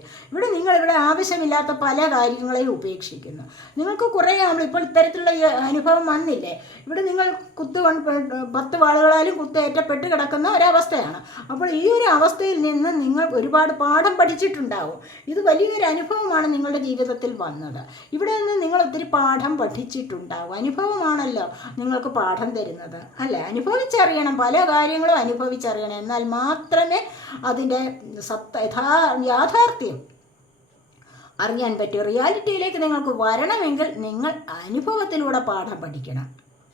നിങ്ങളിവിടെ ആവശ്യമില്ലാത്ത പല കാര്യങ്ങളെയും ഉപേക്ഷിക്കുന്നു. നിങ്ങൾക്ക് കുറേ ഇപ്പോൾ ഇത്തരത്തിലുള്ള അനുഭവം വന്നില്ലേ, ഇവിടെ നിങ്ങൾ 10 വാളുകളാലും കുത്തേറ്റപ്പെട്ട് കിടക്കുന്ന ഒരവസ്ഥയാണ്. അപ്പോൾ ഈ ഒരു അവസ്ഥയിൽ നിന്ന് നിങ്ങൾ ഒരുപാട് പാഠം പഠിച്ചിട്ടുണ്ടാവും. ഇത് വലിയൊരു അനുഭവമാണ് നിങ്ങളുടെ ജീവിതത്തിൽ വന്നത്. ഇവിടെ നിന്ന് നിങ്ങൾ ഒത്തിരി പാഠം പഠിച്ചിട്ടുണ്ടാവും. അനുഭവമാണല്ലോ നിങ്ങൾക്ക് പാഠം തരുന്നത്, അല്ലേ? അനുഭവിച്ചറിയണം, പല കാര്യങ്ങളും അനുഭവിച്ചറിയണം. എന്നാൽ മാത്രമേ അതിൻ്റെ യാഥാർത്ഥ്യം അറിയാൻ പറ്റൂ. റിയാലിറ്റിയിലേക്ക് നിങ്ങൾക്ക് വരണമെങ്കിൽ നിങ്ങൾ അനുഭവത്തിലൂടെ പാഠം പഠിക്കണം.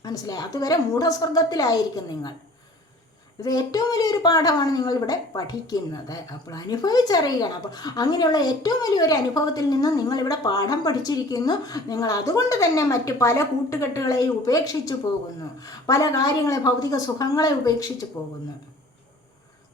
മനസ്സിലായി? അതുവരെ മൂഢസ്വർഗത്തിലായിരിക്കും നിങ്ങൾ. ഇത് ഏറ്റവും വലിയൊരു പാഠമാണ് നിങ്ങളിവിടെ പഠിക്കുന്നത്. അപ്പോൾ അനുഭവിച്ചറിയണം. അപ്പോൾ അങ്ങനെയുള്ള ഏറ്റവും വലിയൊരു അനുഭവത്തിൽ നിന്ന് നിങ്ങളിവിടെ പാഠം പഠിച്ചിരിക്കുന്നു. നിങ്ങൾ അതുകൊണ്ട് തന്നെ മറ്റ് പല കൂട്ടുകെട്ടുകളെയും ഉപേക്ഷിച്ച് പോകുന്നു, പല കാര്യങ്ങളെ, ഭൗതിക സുഖങ്ങളെ ഉപേക്ഷിച്ച് പോകുന്നു.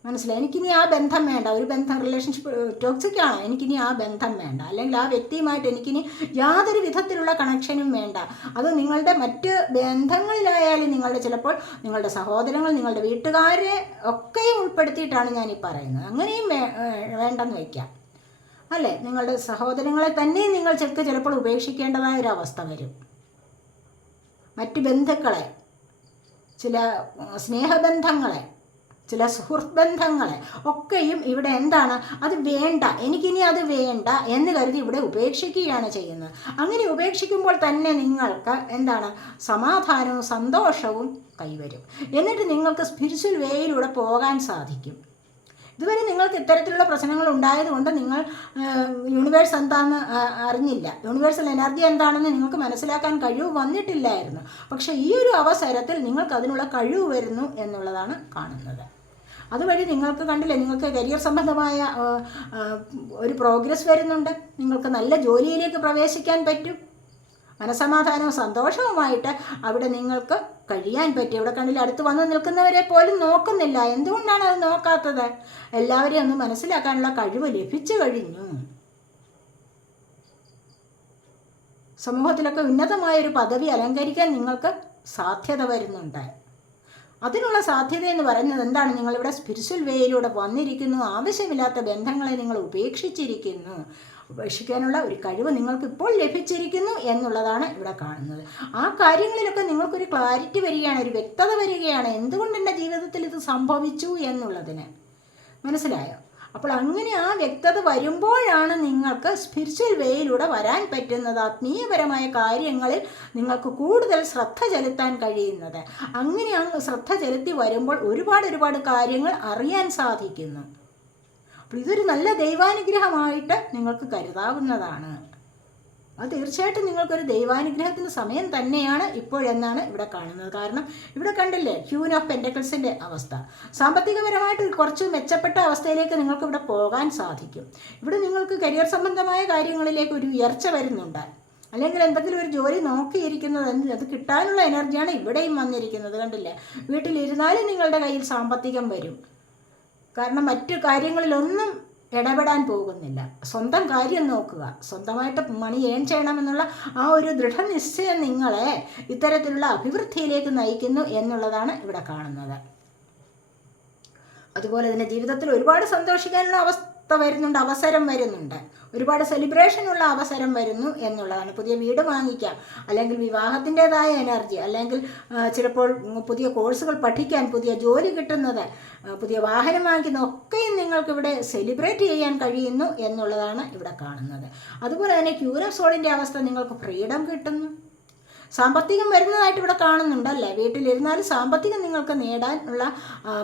മനസ്സിലായി? എനിക്കിനി ആ ബന്ധം വേണ്ട, ഒരു ബന്ധം, റിലേഷൻഷിപ്പ് ടോക്സിക്കാണ്, എനിക്കിനി ആ ബന്ധം വേണ്ട, അല്ലെങ്കിൽ ആ വ്യക്തിയുമായിട്ട് എനിക്കിനി യാതൊരു വിധത്തിലുള്ള കണക്ഷനും വേണ്ട. അത് നിങ്ങളുടെ മറ്റ് ബന്ധങ്ങളിലായാലും നിങ്ങളുടെ ചിലപ്പോൾ നിങ്ങളുടെ സഹോദരങ്ങൾ, നിങ്ങളുടെ വീട്ടുകാരെ ഒക്കെയും ഉൾപ്പെടുത്തിയിട്ടാണ് ഞാനീ പറയുന്നത്. അങ്ങനെയും വേണ്ടെന്ന് വയ്ക്കാം, അല്ലേ? നിങ്ങളുടെ സഹോദരങ്ങളെ തന്നെ നിങ്ങൾ ചിലപ്പോൾ ഉപേക്ഷിക്കേണ്ടതായ ഒരവസ്ഥ വരും. മറ്റ് ബന്ധുക്കളെ, ചില സ്നേഹബന്ധങ്ങളെ, ചില സുഹൃത്ത് ബന്ധങ്ങളെ ഒക്കെയും ഇവിടെ എന്താണ്, അത് വേണ്ട, എനിക്കിനി അത് വേണ്ട എന്ന് കരുതി ഇവിടെ ഉപേക്ഷിക്കുകയാണ് ചെയ്യുന്നത്. അങ്ങനെ ഉപേക്ഷിക്കുമ്പോൾ തന്നെ നിങ്ങൾക്ക് എന്താണ്, സമാധാനവും സന്തോഷവും കൈവരും. എന്നിട്ട് നിങ്ങൾക്ക് സ്പിരിച്വൽ വേയിലൂടെ പോകാൻ സാധിക്കും. ഇതുവരെ നിങ്ങൾക്ക് ഇത്തരത്തിലുള്ള പ്രശ്നങ്ങൾ ഉണ്ടായതുകൊണ്ട് നിങ്ങൾ യൂണിവേഴ്സ് എന്താണെന്ന് അറിഞ്ഞില്ല, യൂണിവേഴ്സൽ എനർജി എന്താണെന്ന് നിങ്ങൾക്ക് മനസ്സിലാക്കാൻ കഴിവ് വന്നിട്ടില്ലായിരുന്നു. പക്ഷേ ഈ ഒരു അവസരത്തിൽ നിങ്ങൾക്ക് അതിനുള്ള കഴിവ് വരുന്നു എന്നുള്ളതാണ് കാണുന്നത്. അതുവഴി നിങ്ങൾക്ക് കണ്ടില്ലേ, നിങ്ങൾക്ക് കരിയർ സംബന്ധമായ ഒരു പ്രോഗ്രസ് വരുന്നുണ്ട്. നിങ്ങൾക്ക് നല്ല ജോലിയിലേക്ക് പ്രവേശിക്കാൻ പറ്റും. മനസമാധാനവും സന്തോഷവുമായിട്ട് അവിടെ നിങ്ങൾക്ക് കഴിയാൻ പറ്റും. ഇവിടെ കണ്ടില്ല, അടുത്ത് വന്ന് നിൽക്കുന്നവരെ പോലും നോക്കുന്നില്ല. എന്തുകൊണ്ടാണ് അത് നോക്കാത്തത്? എല്ലാവരെയും ഒന്ന് മനസ്സിലാക്കാനുള്ള കഴിവ് ലഭിച്ചു കഴിഞ്ഞു. സമൂഹത്തിലൊക്കെ ഉന്നതമായൊരു പദവി അലങ്കരിക്കാൻ നിങ്ങൾക്ക് സാധ്യത വരുന്നുണ്ട്. അതിനുള്ള സാധ്യത എന്ന് പറയുന്നത് എന്താണ്? നിങ്ങളിവിടെ സ്പിരിച്വൽ വേയിലൂടെ വന്നിരിക്കുന്നു. ആവശ്യമില്ലാത്ത ബന്ധങ്ങളെ നിങ്ങൾ ഉപേക്ഷിച്ചിരിക്കുന്നു. ഉപേക്ഷിക്കാനുള്ള ഒരു കഴിവ് നിങ്ങൾക്ക് ഇപ്പോൾ ലഭിച്ചിരിക്കുന്നു എന്നുള്ളതാണ് ഇവിടെ കാണുന്നത്. ആ കാര്യങ്ങളിലൊക്കെ നിങ്ങൾക്കൊരു ക്ലാരിറ്റി വരികയാണ്, ഒരു വ്യക്തത വരികയാണ്, എന്തുകൊണ്ട് എൻ്റെ ജീവിതത്തിൽ ഇത് സംഭവിച്ചു എന്നുള്ളതിന്. മനസ്സിലായോ? അപ്പോൾ അങ്ങനെ ആ വ്യക്തത വരുമ്പോഴാണ് നിങ്ങൾക്ക് സ്പിരിച്വൽ വേയിലൂടെ വരാൻ പറ്റുന്നത്. ആത്മീയപരമായ കാര്യങ്ങളിൽ നിങ്ങൾക്ക് കൂടുതൽ ശ്രദ്ധ ചെലുത്താൻ കഴിയുന്നത്. അങ്ങനെ ശ്രദ്ധ ചെലുത്തി വരുമ്പോൾ ഒരുപാട് കാര്യങ്ങൾ അറിയാൻ സാധിക്കുന്നു. അപ്പോൾ ഇതൊരു നല്ല ദൈവാനുഗ്രഹമായിട്ട് നിങ്ങൾക്ക് കരുതാവുന്നതാണ്. അത് തീർച്ചയായിട്ടും നിങ്ങൾക്കൊരു ദൈവാനുഗ്രഹത്തിൻ്റെ സമയം തന്നെയാണ് ഇപ്പോഴെന്നാണ് ഇവിടെ കാണുന്നത്. കാരണം ഇവിടെ കണ്ടില്ലേ, ക്യൂൻ ഓഫ് പെൻറ്റക്കിൾസിൻ്റെ അവസ്ഥ. സാമ്പത്തികപരമായിട്ട് കുറച്ച് മെച്ചപ്പെട്ട അവസ്ഥയിലേക്ക് നിങ്ങൾക്ക് ഇവിടെ പോകാൻ സാധിക്കും. ഇവിടെ നിങ്ങൾക്ക് കരിയർ സംബന്ധമായ കാര്യങ്ങളിലേക്ക് ഒരു ഉയർച്ച വരുന്നുണ്ട്. അല്ലെങ്കിൽ എന്തെങ്കിലും ഒരു ജോലി നോക്കിയിരിക്കുന്നത്, അത് കിട്ടാനുള്ള എനർജിയാണ് ഇവിടെയും വന്നിരിക്കുന്നത്. കണ്ടില്ലേ, വീട്ടിലിരുന്നാലും നിങ്ങളുടെ കയ്യിൽ സാമ്പത്തികം വരും. കാരണം മറ്റു കാര്യങ്ങളിലൊന്നും ഇടപെടാൻ പോകുന്നില്ല. സ്വന്തം കാര്യം നോക്കുക, സ്വന്തമായിട്ട് മണി ഏൺ ചെയ്യണമെന്നുള്ള ആ ഒരു ദൃഢനിശ്ചയം നിങ്ങളെ ഇത്തരത്തിലുള്ള അഭിവൃദ്ധിയിലേക്ക് നയിക്കുന്നു എന്നുള്ളതാണ് ഇവിടെ കാണുന്നത്. അതുപോലെ തന്നെ ജീവിതത്തിൽ ഒരുപാട് സന്തോഷിക്കാനുള്ള വരുന്നുണ്ട്, അവസരം വരുന്നുണ്ട്, ഒരുപാട് സെലിബ്രേഷനുള്ള അവസരം വരുന്നു എന്നുള്ളതാണ്. പുതിയ വീട് വാങ്ങിക്കാം, അല്ലെങ്കിൽ വിവാഹത്തിൻ്റെതായ എനർജി, അല്ലെങ്കിൽ ചിലപ്പോൾ പുതിയ കോഴ്സുകൾ പഠിക്കാൻ, പുതിയ ജോലി കിട്ടുന്നത്, പുതിയ വാഹനം വാങ്ങിക്കുന്ന ഒക്കെയും നിങ്ങൾക്കിവിടെ സെലിബ്രേറ്റ് ചെയ്യാൻ കഴിയുന്നു എന്നുള്ളതാണ് ഇവിടെ കാണുന്നത്. അതുപോലെ തന്നെ ക്യൂൻ ഓഫ് സോളിൻ്റെ അവസ്ഥ, നിങ്ങൾക്ക് ഫ്രീഡം കിട്ടുന്നു, സാമ്പത്തികം വരുന്നതായിട്ട് ഇവിടെ കാണുന്നുണ്ടല്ലേ. വീട്ടിലിരുന്നാലും സാമ്പത്തികം നിങ്ങൾക്ക് നേടാനുള്ള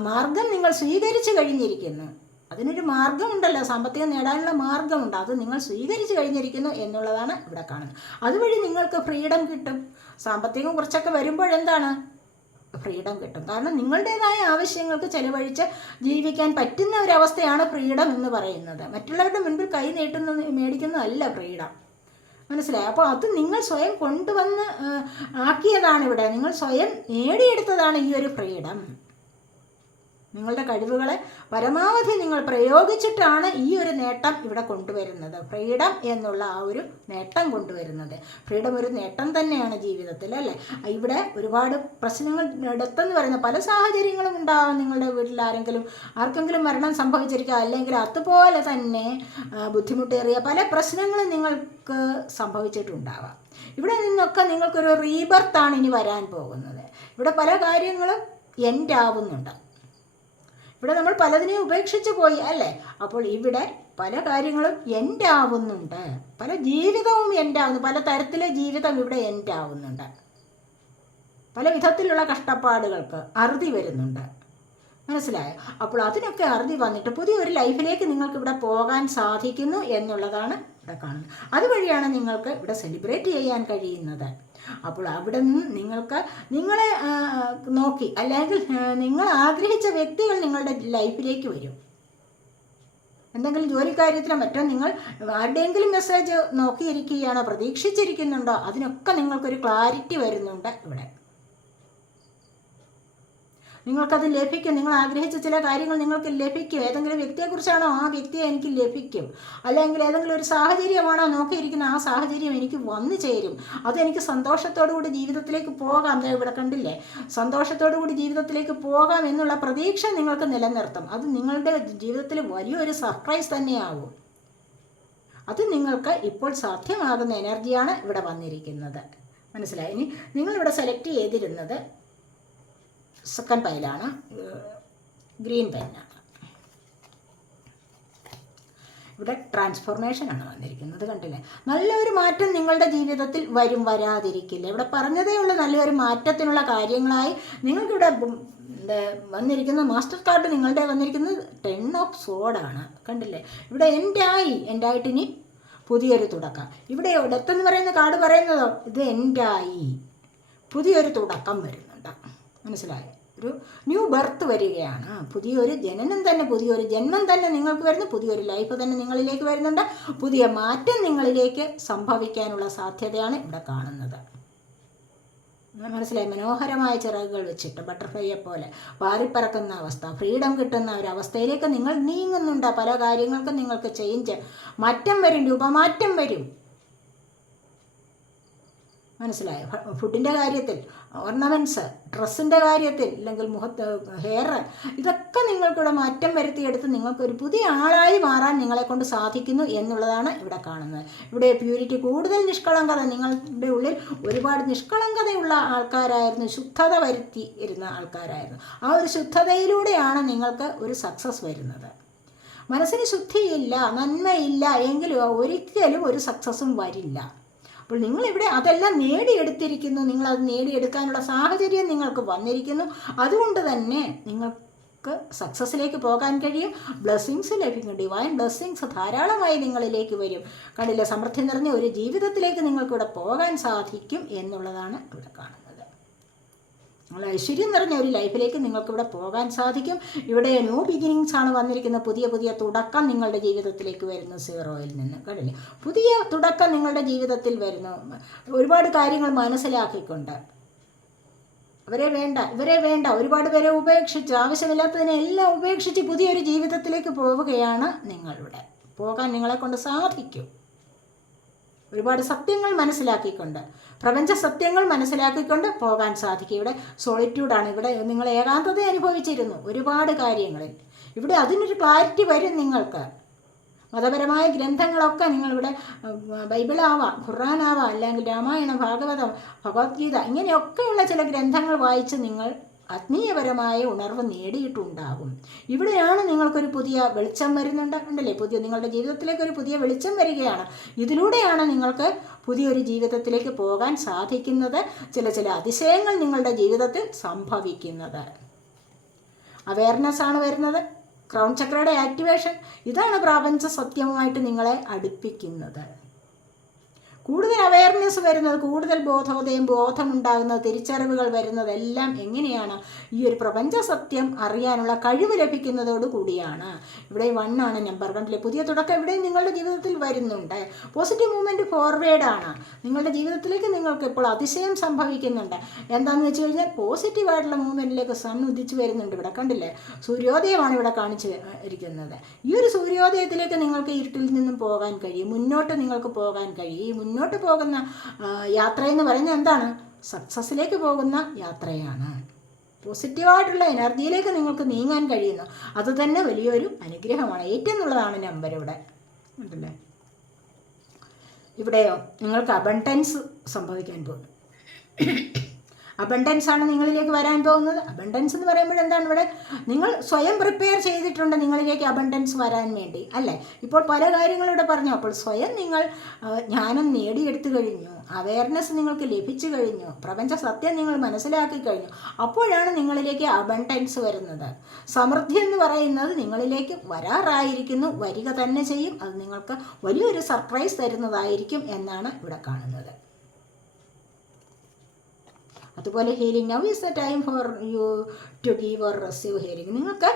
മാർഗം നിങ്ങൾ സ്വീകരിച്ചു കഴിഞ്ഞിരിക്കുന്നു. അതിനൊരു മാർഗമുണ്ടല്ലോ, സാമ്പത്തികം നേടാനുള്ള മാർഗമുണ്ട്, അത് നിങ്ങൾ സ്വീകരിച്ചു കഴിഞ്ഞിരിക്കുന്നു എന്നുള്ളതാണ് ഇവിടെ കാണുന്നത്. അതുവഴി നിങ്ങൾക്ക് ഫ്രീഡം കിട്ടും. സാമ്പത്തികം കുറച്ചൊക്കെ വരുമ്പോഴെന്താണ്, ഫ്രീഡം കിട്ടും. കാരണം നിങ്ങളുടേതായ ആവശ്യങ്ങൾക്ക് ചെലവഴിച്ച് ജീവിക്കാൻ പറ്റുന്ന ഒരവസ്ഥയാണ് ഫ്രീഡം എന്ന് പറയുന്നത്. മറ്റുള്ളവരുടെ മുൻപിൽ കൈ മേടിക്കുന്നതല്ല ഫ്രീഡം, മനസ്സിലായി. അപ്പോൾ അത് നിങ്ങൾ സ്വയം കൊണ്ടുവന്ന് ആക്കിയതാണ് ഇവിടെ, നിങ്ങൾ സ്വയം നേടിയെടുത്തതാണ് ഈ ഒരു ഫ്രീഡം. നിങ്ങളുടെ കഴിവുകളെ പരമാവധി നിങ്ങൾ പ്രയോഗിച്ചിട്ടാണ് ഈ ഒരു നേട്ടം ഇവിടെ കൊണ്ടുവരുന്നത്, ഫ്രീഡം എന്നുള്ള ആ ഒരു നേട്ടം കൊണ്ടുവരുന്നത്. ഫ്രീഡം ഒരു നേട്ടം തന്നെയാണ് ജീവിതത്തിൽ, അല്ലേ. ഇവിടെ ഒരുപാട് പ്രശ്നങ്ങൾ ഡെത്തെന്ന് പറയുന്ന പല സാഹചര്യങ്ങളും ഉണ്ടാവാം. നിങ്ങളുടെ വീട്ടിൽ ആർക്കെങ്കിലും മരണം സംഭവിച്ചിരിക്കുക, അല്ലെങ്കിൽ അതുപോലെ തന്നെ ബുദ്ധിമുട്ടേറിയ പല പ്രശ്നങ്ങളും നിങ്ങൾക്ക് സംഭവിച്ചിട്ടുണ്ടാവാം. ഇവിടെ നിന്നൊക്കെ നിങ്ങൾക്കൊരു റീബർത്താണ് ഇനി വരാൻ പോകുന്നത്. ഇവിടെ പല കാര്യങ്ങളും എൻഡ് ആവുന്നുണ്ട്. ഇവിടെ നമ്മൾ പലതിനെയും ഉപേക്ഷിച്ച് പോയി, അല്ലേ. അപ്പോൾ ഇവിടെ പല കാര്യങ്ങളും എൻഡ് ആവുന്നുണ്ട്, പല ജീവിതവും എൻഡ് ആവുന്നു, പല തരത്തിലെ ജീവിതം ഇവിടെ എൻഡ് ആവുന്നുണ്ട്, പല വിധത്തിലുള്ള കഷ്ടപ്പാടുകൾക്ക് അറുതി വരുന്നുണ്ട്, മനസ്സിലായോ. അപ്പോൾ അതിനൊക്കെ അറുതി വന്നിട്ട് പുതിയൊരു ലൈഫിലേക്ക് നിങ്ങൾക്ക് ഇവിടെ പോകാൻ സാധിക്കുന്നു എന്നുള്ളതാണ് ഇവിടെ കാണുന്നത്. അതുവഴിയാണ് നിങ്ങൾക്ക് ഇവിടെ സെലിബ്രേറ്റ് ചെയ്യാൻ കഴിയുന്നത്. അപ്പോൾ അവിടെ നിന്ന് നിങ്ങളെ നോക്കി, അല്ലെങ്കിൽ നിങ്ങൾ ആഗ്രഹിച്ച വ്യക്തികൾ നിങ്ങളുടെ ലൈഫിലേക്ക് വരും. എന്തെങ്കിലും ജോലിക്കാര്യത്തിനോ മറ്റോ നിങ്ങൾ ആരുടെയെങ്കിലും മെസ്സേജ് നോക്കിയിരിക്കുകയാണോ, പ്രതീക്ഷിച്ചിരിക്കുന്നുണ്ടോ, അതിനൊക്കെ നിങ്ങൾക്കൊരു ക്ലാരിറ്റി വരുന്നുണ്ട് ഇവിടെ. നിങ്ങൾക്കത് ലഭിക്കും. നിങ്ങൾ ആഗ്രഹിച്ച ചില കാര്യങ്ങൾ നിങ്ങൾക്ക് ലഭിക്കും. ഏതെങ്കിലും വ്യക്തിയെക്കുറിച്ചാണോ, ആ വ്യക്തിയെ എനിക്ക് ലഭിക്കും. അല്ലെങ്കിൽ ഏതെങ്കിലും ഒരു സാഹചര്യമാണോ നോക്കിയിരിക്കുന്ന, ആ സാഹചര്യം എനിക്ക് വന്നു ചേരും. അതെനിക്ക് സന്തോഷത്തോടുകൂടി ജീവിതത്തിലേക്ക് പോകാം. ഇവിടെ കണ്ടില്ലേ, സന്തോഷത്തോടുകൂടി ജീവിതത്തിലേക്ക് പോകാം എന്നുള്ള പ്രതീക്ഷ നിങ്ങൾക്ക് നിലനിർത്തും. അത് നിങ്ങളുടെ ജീവിതത്തിൽ വലിയൊരു സർപ്രൈസ് തന്നെയാവും. അത് നിങ്ങൾക്ക് ഇപ്പോൾ സാധ്യമാകുന്ന എനർജിയാണ് ഇവിടെ വന്നിരിക്കുന്നത്, മനസ്സിലായി. ഇനി നിങ്ങളിവിടെ സെലക്ട് ചെയ്തിരുന്നത് സെക്കൻഡ് പൈലാണ്, ഗ്രീൻ പെന്നാണ്. ഇവിടെ ട്രാൻസ്ഫോർമേഷനാണ് വന്നിരിക്കുന്നത്, കണ്ടില്ലേ. നല്ലൊരു മാറ്റം നിങ്ങളുടെ ജീവിതത്തിൽ വരും, വരാതിരിക്കില്ല. ഇവിടെ പറഞ്ഞതേ ഉള്ളൂ, നല്ലൊരു മാറ്റത്തിനുള്ള കാര്യങ്ങളായി നിങ്ങൾക്കിവിടെ വന്നിരിക്കുന്ന മാസ്റ്റർ കാർഡ് നിങ്ങളുടെ വന്നിരിക്കുന്നത് 10 ഓഫ് സോഡാണ്, കണ്ടില്ലേ. ഇവിടെ എൻഡായിട്ട് ഇനി പുതിയൊരു തുടക്കം. ഇവിടെ ഡെത്ത് എന്ന് പറയുന്ന കാർഡ് പറയുന്നതോ ഇത് എൻഡായി, പുതിയൊരു തുടക്കം വരുന്നുണ്ട്, മനസ്സിലായോ. ഒരു ന്യൂ ബർത്ത് വരികയാണ്, പുതിയൊരു ജനനം തന്നെ, പുതിയൊരു ജന്മം തന്നെ നിങ്ങൾക്ക് വരുന്നു, പുതിയൊരു ലൈഫ് തന്നെ നിങ്ങളിലേക്ക് വരുന്നുണ്ട്, പുതിയ മാറ്റം നിങ്ങളിലേക്ക് സംഭവിക്കാനുള്ള സാധ്യതയാണ് ഇവിടെ കാണുന്നത്, മനസ്സിലായി. മനോഹരമായ ചിറകുകൾ വെച്ചിട്ട് ബട്ടർഫ്ലൈയെ പോലെ പാറിപ്പറക്കുന്ന അവസ്ഥ, ഫ്രീഡം കിട്ടുന്ന ഒരു അവസ്ഥയിലേക്ക് നിങ്ങൾ നീങ്ങുന്നുണ്ട്. പല കാര്യങ്ങൾക്കും നിങ്ങൾക്ക് ചേഞ്ച്, മാറ്റം വരും, രൂപമാറ്റം വരും, മനസ്സിലായോ. ഫുഡിൻ്റെ കാര്യത്തിൽ, ഓർണമെൻറ്റ്സ്, ഡ്രസ്സിൻ്റെ കാര്യത്തിൽ, അല്ലെങ്കിൽ ഹെയർ, ഇതൊക്കെ നിങ്ങൾക്കിവിടെ മാറ്റം വരുത്തിയെടുത്ത് നിങ്ങൾക്കൊരു പുതിയ ആളായി മാറാൻ നിങ്ങളെക്കൊണ്ട് സാധിക്കുന്നു എന്നുള്ളതാണ് ഇവിടെ കാണുന്നത്. ഇവിടെ പ്യൂരിറ്റി, കൂടുതൽ നിഷ്കളങ്കത, നിങ്ങളുടെ ഉള്ളിൽ ഒരുപാട് നിഷ്കളങ്കതയുള്ള ആൾക്കാരായിരുന്നു, ശുദ്ധത വരുത്തി ഇരുന്ന ആൾക്കാരായിരുന്നു. ആ ഒരു ശുദ്ധതയിലൂടെയാണ് നിങ്ങൾക്ക് ഒരു സക്സസ് വരുന്നത്. മനസ്സിന് ശുദ്ധിയില്ല, നന്മയില്ല എങ്കിലും ഒരിക്കലും ഒരു സക്സസ്സും വരില്ല. അപ്പോൾ നിങ്ങളിവിടെ അതെല്ലാം നേടിയെടുത്തിരിക്കുന്നു, നിങ്ങളത് നേടിയെടുക്കാനുള്ള സാഹചര്യം നിങ്ങൾക്ക് വന്നിരിക്കുന്നു. അതുകൊണ്ട് തന്നെ നിങ്ങൾക്ക് സക്സസ്സിലേക്ക് പോകാൻ കഴിയും, ബ്ലെസ്സിങ്സ് ലഭിക്കും, ഡിവൈൻ ബ്ലെസ്സിങ്സ് ധാരാളമായി നിങ്ങളിലേക്ക് വരും. കണ്ടില്ലേ, സമൃദ്ധി നിറഞ്ഞ ഒരു ജീവിതത്തിലേക്ക് നിങ്ങൾക്കിവിടെ പോകാൻ സാധിക്കും എന്നുള്ളതാണ് ഇവിടെ കാണുന്നത്. നിങ്ങൾ ഐശ്വര്യം നിറഞ്ഞ ഒരു ലൈഫിലേക്ക് നിങ്ങൾക്കിവിടെ പോകാൻ സാധിക്കും. ഇവിടെ ന്യൂ ബിഗിനിങ്സ് ആണ് വന്നിരിക്കുന്നത്, പുതിയ തുടക്കം നിങ്ങളുടെ ജീവിതത്തിലേക്ക് വരുന്നു. 0-ൽ നിന്ന് കണ്ടില്ലേ, പുതിയ തുടക്കം നിങ്ങളുടെ ജീവിതത്തിൽ വരുന്നു. ഒരുപാട് കാര്യങ്ങൾ മനസ്സിലാക്കിക്കൊണ്ട് ഇവരെ വേണ്ട ഒരുപാട് പേരെ ഉപേക്ഷിച്ച്, ആവശ്യമില്ലാത്തതിനെല്ലാം ഉപേക്ഷിച്ച് പുതിയൊരു ജീവിതത്തിലേക്ക് പോവുകയാണ് നിങ്ങളിവിടെ. പോകാൻ നിങ്ങളെ കൊണ്ട് സാധിക്കും. ഒരുപാട് സത്യങ്ങൾ മനസ്സിലാക്കിക്കൊണ്ട്, പ്രപഞ്ച സത്യങ്ങൾ മനസ്സിലാക്കിക്കൊണ്ട് പോകാൻ സാധിക്കും. ഇവിടെ സോളിറ്റ്യൂഡാണ്. ഇവിടെ നിങ്ങൾ ഏകാന്തത അനുഭവിച്ചിരുന്നു ഒരുപാട് കാര്യങ്ങളിൽ. ഇവിടെ അതിനൊരു ക്ലാരിറ്റി വരും നിങ്ങൾക്ക്. മതപരമായ ഗ്രന്ഥങ്ങളൊക്കെ നിങ്ങളിവിടെ ബൈബിളാവാം, ഖുർആനാവാം, അല്ലെങ്കിൽ രാമായണം, ഭാഗവതം, ഭഗവത്ഗീത ഇങ്ങനെയൊക്കെയുള്ള ചില ഗ്രന്ഥങ്ങൾ വായിച്ച് നിങ്ങൾ ആത്മീയപരമായ ഉണർവ് നേടിയിട്ടുണ്ടാകും. ഇവിടെയാണ് നിങ്ങൾക്കൊരു പുതിയ വെളിച്ചം വരുന്നുണ്ട് ഉണ്ടല്ലേ, നിങ്ങളുടെ ജീവിതത്തിലേക്ക് ഒരു പുതിയ വെളിച്ചം വരികയാണ്. ഇതിലൂടെയാണ് നിങ്ങൾക്ക് പുതിയൊരു ജീവിതത്തിലേക്ക് പോകാൻ സാധിക്കുന്നത്. ചില അതിശയങ്ങൾ നിങ്ങളുടെ ജീവിതത്തിൽ സംഭവിക്കുന്നത്. അവയർനെസ് ആണ് വരുന്നത്. ക്രൗൺ ചക്രയുടെ ആക്ടിവേഷൻ, ഇതാണ് പ്രാപഞ്ച സത്യവുമായിട്ട് നിങ്ങളെ അടുപ്പിക്കുന്നത്. കൂടുതൽ അവയർനെസ് വരുന്നത്, കൂടുതൽ ബോധമുണ്ടാകുന്നത്, തിരിച്ചറിവുകൾ വരുന്നതെല്ലാം എങ്ങനെയാണ്? ഈ ഒരു പ്രപഞ്ച സത്യം അറിയാനുള്ള കഴിവ് ലഭിക്കുന്നതോടു കൂടിയാണ്. ഇവിടെ 1 ആണ് നമ്പർ. കണ്ടില്ലേ, പുതിയ തുടക്കം ഇവിടെ നിങ്ങളുടെ ജീവിതത്തിൽ വരുന്നുണ്ട്. പോസിറ്റീവ് മൂവ്മെൻറ്റ് ഫോർവേഡാണ്. നിങ്ങളുടെ ജീവിതത്തിലേക്ക് നിങ്ങൾക്ക് ഇപ്പോൾ അതിശയം സംഭവിക്കുന്നുണ്ട്. എന്താണെന്ന് വെച്ച് കഴിഞ്ഞാൽ പോസിറ്റീവായിട്ടുള്ള മൂവ്മെൻറ്റിലേക്ക് സൺ ഉദിച്ചു വരുന്നുണ്ട്. ഇവിടെ കണ്ടില്ലേ, സൂര്യോദയമാണ് ഇവിടെ കാണിച്ചു ഇരിക്കുന്നത്. ഈ ഒരു സൂര്യോദയത്തിലേക്ക് നിങ്ങൾക്ക് ഇരുട്ടിൽ നിന്നും പോകാൻ കഴിയും, മുന്നോട്ട് നിങ്ങൾക്ക് പോകാൻ കഴിയും. മുന്നോട്ട് പോകുന്ന യാത്രയെന്ന് പറയുന്നത് എന്താണ്? സക്സസ്സിലേക്ക് പോകുന്ന യാത്രയാണ്. പോസിറ്റീവായിട്ടുള്ള എനർജിയിലേക്ക് നിങ്ങൾക്ക് നീങ്ങാൻ കഴിയുന്നു. അതുതന്നെ വലിയൊരു അനുഗ്രഹമാണ്. 8 എന്നുള്ളതാണ് നമ്പർ ഇവിടെ ഉണ്ടല്ലേ. ഇവിടെയോ നിങ്ങൾക്ക് അബണ്ടൻസ് സംഭവിക്കാൻ പോകുന്നു. അബണ്ടൻസ് ആണ് നിങ്ങളിലേക്ക് വരാൻ പോകുന്നത്. അബണ്ടൻസ് എന്ന് പറയുമ്പോൾ എന്താണ്? ഇവിടെ നിങ്ങൾ സ്വയം പ്രിപ്പയർ ചെയ്തിട്ടുണ്ട് നിങ്ങളിലേക്ക് അബണ്ടൻസ് വരാൻ വേണ്ടി അല്ലേ. ഇപ്പോൾ പല കാര്യങ്ങളിവിടെ പറഞ്ഞു. അപ്പോൾ സ്വയം നിങ്ങൾ ജ്ഞാനം നേടിയെടുത്തു കഴിഞ്ഞു, അവയർനെസ് നിങ്ങൾക്ക് ലഭിച്ചു കഴിഞ്ഞു, പ്രപഞ്ച സത്യം നിങ്ങൾ മനസ്സിലാക്കി കഴിഞ്ഞു. അപ്പോഴാണ് നിങ്ങളിലേക്ക് അബണ്ടൻസ് വരുന്നത്. സമൃദ്ധി എന്ന് പറയുന്നത് നിങ്ങളിലേക്ക് വരാറായിരിക്കുന്നു, വരിക തന്നെ ചെയ്യും. അത് നിങ്ങൾക്ക് വലിയൊരു സർപ്രൈസ് തരുന്നതായിരിക്കും എന്നാണ് ഇവിടെ കാണുന്നത്. അതുപോലെ healing, now is the time for you to give or receive healing. നിങ്ങൾക്ക്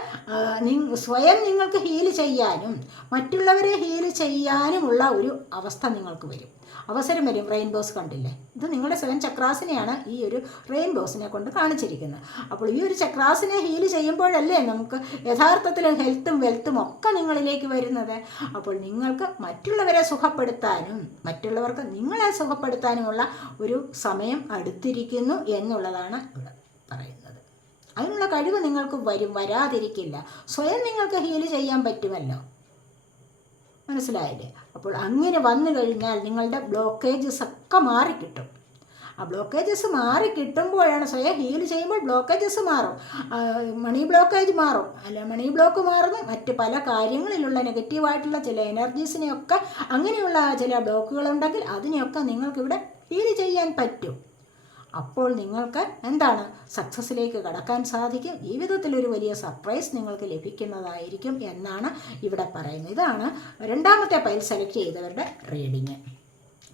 സ്വയം നിങ്ങൾക്ക് ഹീൽ ചെയ്യാനും മറ്റുള്ളവരെ ഹീൽ ചെയ്യാനുമുള്ള ഒരു അവസ്ഥ നിങ്ങൾക്ക് വരും, അവസരം വരും. റെയിൻബോസ് കണ്ടില്ലേ, ഇത് നിങ്ങളുടെ 7 ചക്രാസിനെയാണ് ഈ ഒരു റെയിൻബോസിനെ കൊണ്ട് കാണിച്ചിരിക്കുന്നത്. അപ്പോൾ ഈ ഒരു ചക്രാസിനെ ഹീൽ ചെയ്യുമ്പോഴല്ലേ നമുക്ക് യഥാർത്ഥത്തിൽ ഹെൽത്തും വെൽത്തും ഒക്കെ നിങ്ങളിലേക്ക് വരുന്നത്. അപ്പോൾ നിങ്ങൾക്ക് മറ്റുള്ളവരെ സുഖപ്പെടുത്താനും മറ്റുള്ളവർക്ക് നിങ്ങളെ സുഖപ്പെടുത്താനുമുള്ള ഒരു സമയം അടുത്തിരിക്കുന്നു എന്നുള്ളതാണ് ഇവിടെ പറയുന്നത്. അതിനുള്ള കഴിവ് നിങ്ങൾക്ക് വരാതിരിക്കില്ല. സ്വയം നിങ്ങൾക്ക് ഹീൽ ചെയ്യാൻ പറ്റുമല്ലോ, മനസ്സിലായില്ലേ? അപ്പോൾ അങ്ങനെ വന്നു കഴിഞ്ഞാൽ നിങ്ങളുടെ ബ്ലോക്കേജസ് ഒക്കെ മാറിക്കിട്ടും. ആ ബ്ലോക്കേജസ് മാറിക്കിട്ടുമ്പോഴാണ് സ്വയം ഹീൽ ചെയ്യുമ്പോൾ ബ്ലോക്കേജസ് മാറും. മണി ബ്ലോക്കേജ് മാറും, അല്ല മണി ബ്ലോക്ക് മാറുന്നു. മറ്റ് പല കാര്യങ്ങളിലുള്ള നെഗറ്റീവായിട്ടുള്ള ചില എനർജീസിനെയൊക്കെ, അങ്ങനെയുള്ള ചില ബ്ലോക്കുകളുണ്ടെങ്കിൽ അതിനെയൊക്കെ നിങ്ങൾക്കിവിടെ ഹീൽ ചെയ്യാൻ പറ്റും. അപ്പോൾ നിങ്ങൾക്ക് എന്താണ്, സക്സസ്സിലേക്ക് കടക്കാൻ സാധിക്കും. ജീവിതത്തിലൊരു വലിയ സർപ്രൈസ് നിങ്ങൾക്ക് ലഭിക്കുന്നതായിരിക്കും എന്നാണ് ഇവിടെ പറയുന്നത്. ഇതാണ് 2ാമത്തെ പൈൽ സെലക്ട് ചെയ്തവരുടെ റീഡിങ്.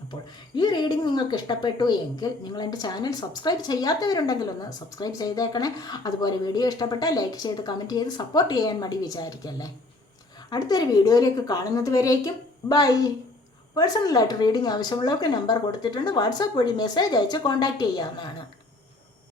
അപ്പോൾ ഈ റീഡിംഗ് നിങ്ങൾക്ക് ഇഷ്ടപ്പെട്ടു എങ്കിൽ നിങ്ങൾ എൻ്റെ ചാനൽ സബ്സ്ക്രൈബ് ചെയ്യാത്തവരുണ്ടെങ്കിൽ ഒന്ന് സബ്സ്ക്രൈബ് ചെയ്തേക്കണേ. അതുപോലെ വീഡിയോ ഇഷ്ടപ്പെട്ടാൽ ലൈക്ക് ചെയ്ത് കമൻറ്റ് ചെയ്ത് സപ്പോർട്ട് ചെയ്യാൻ മടി വിചാരിക്കല്ലേ. അടുത്തൊരു വീഡിയോയിലേക്ക് കാണുന്നത് വരേക്കും ബൈ. പേഴ്സണലായിട്ട് റീഡിംഗ് ആവശ്യമുള്ളവർക്ക് നമ്പർ കൊടുത്തിട്ടുണ്ട്. വാട്സാപ്പ് വഴി മെസ്സേജ് അയച്ച് കോൺടാക്റ്റ് ചെയ്യാവുന്നതാണ്.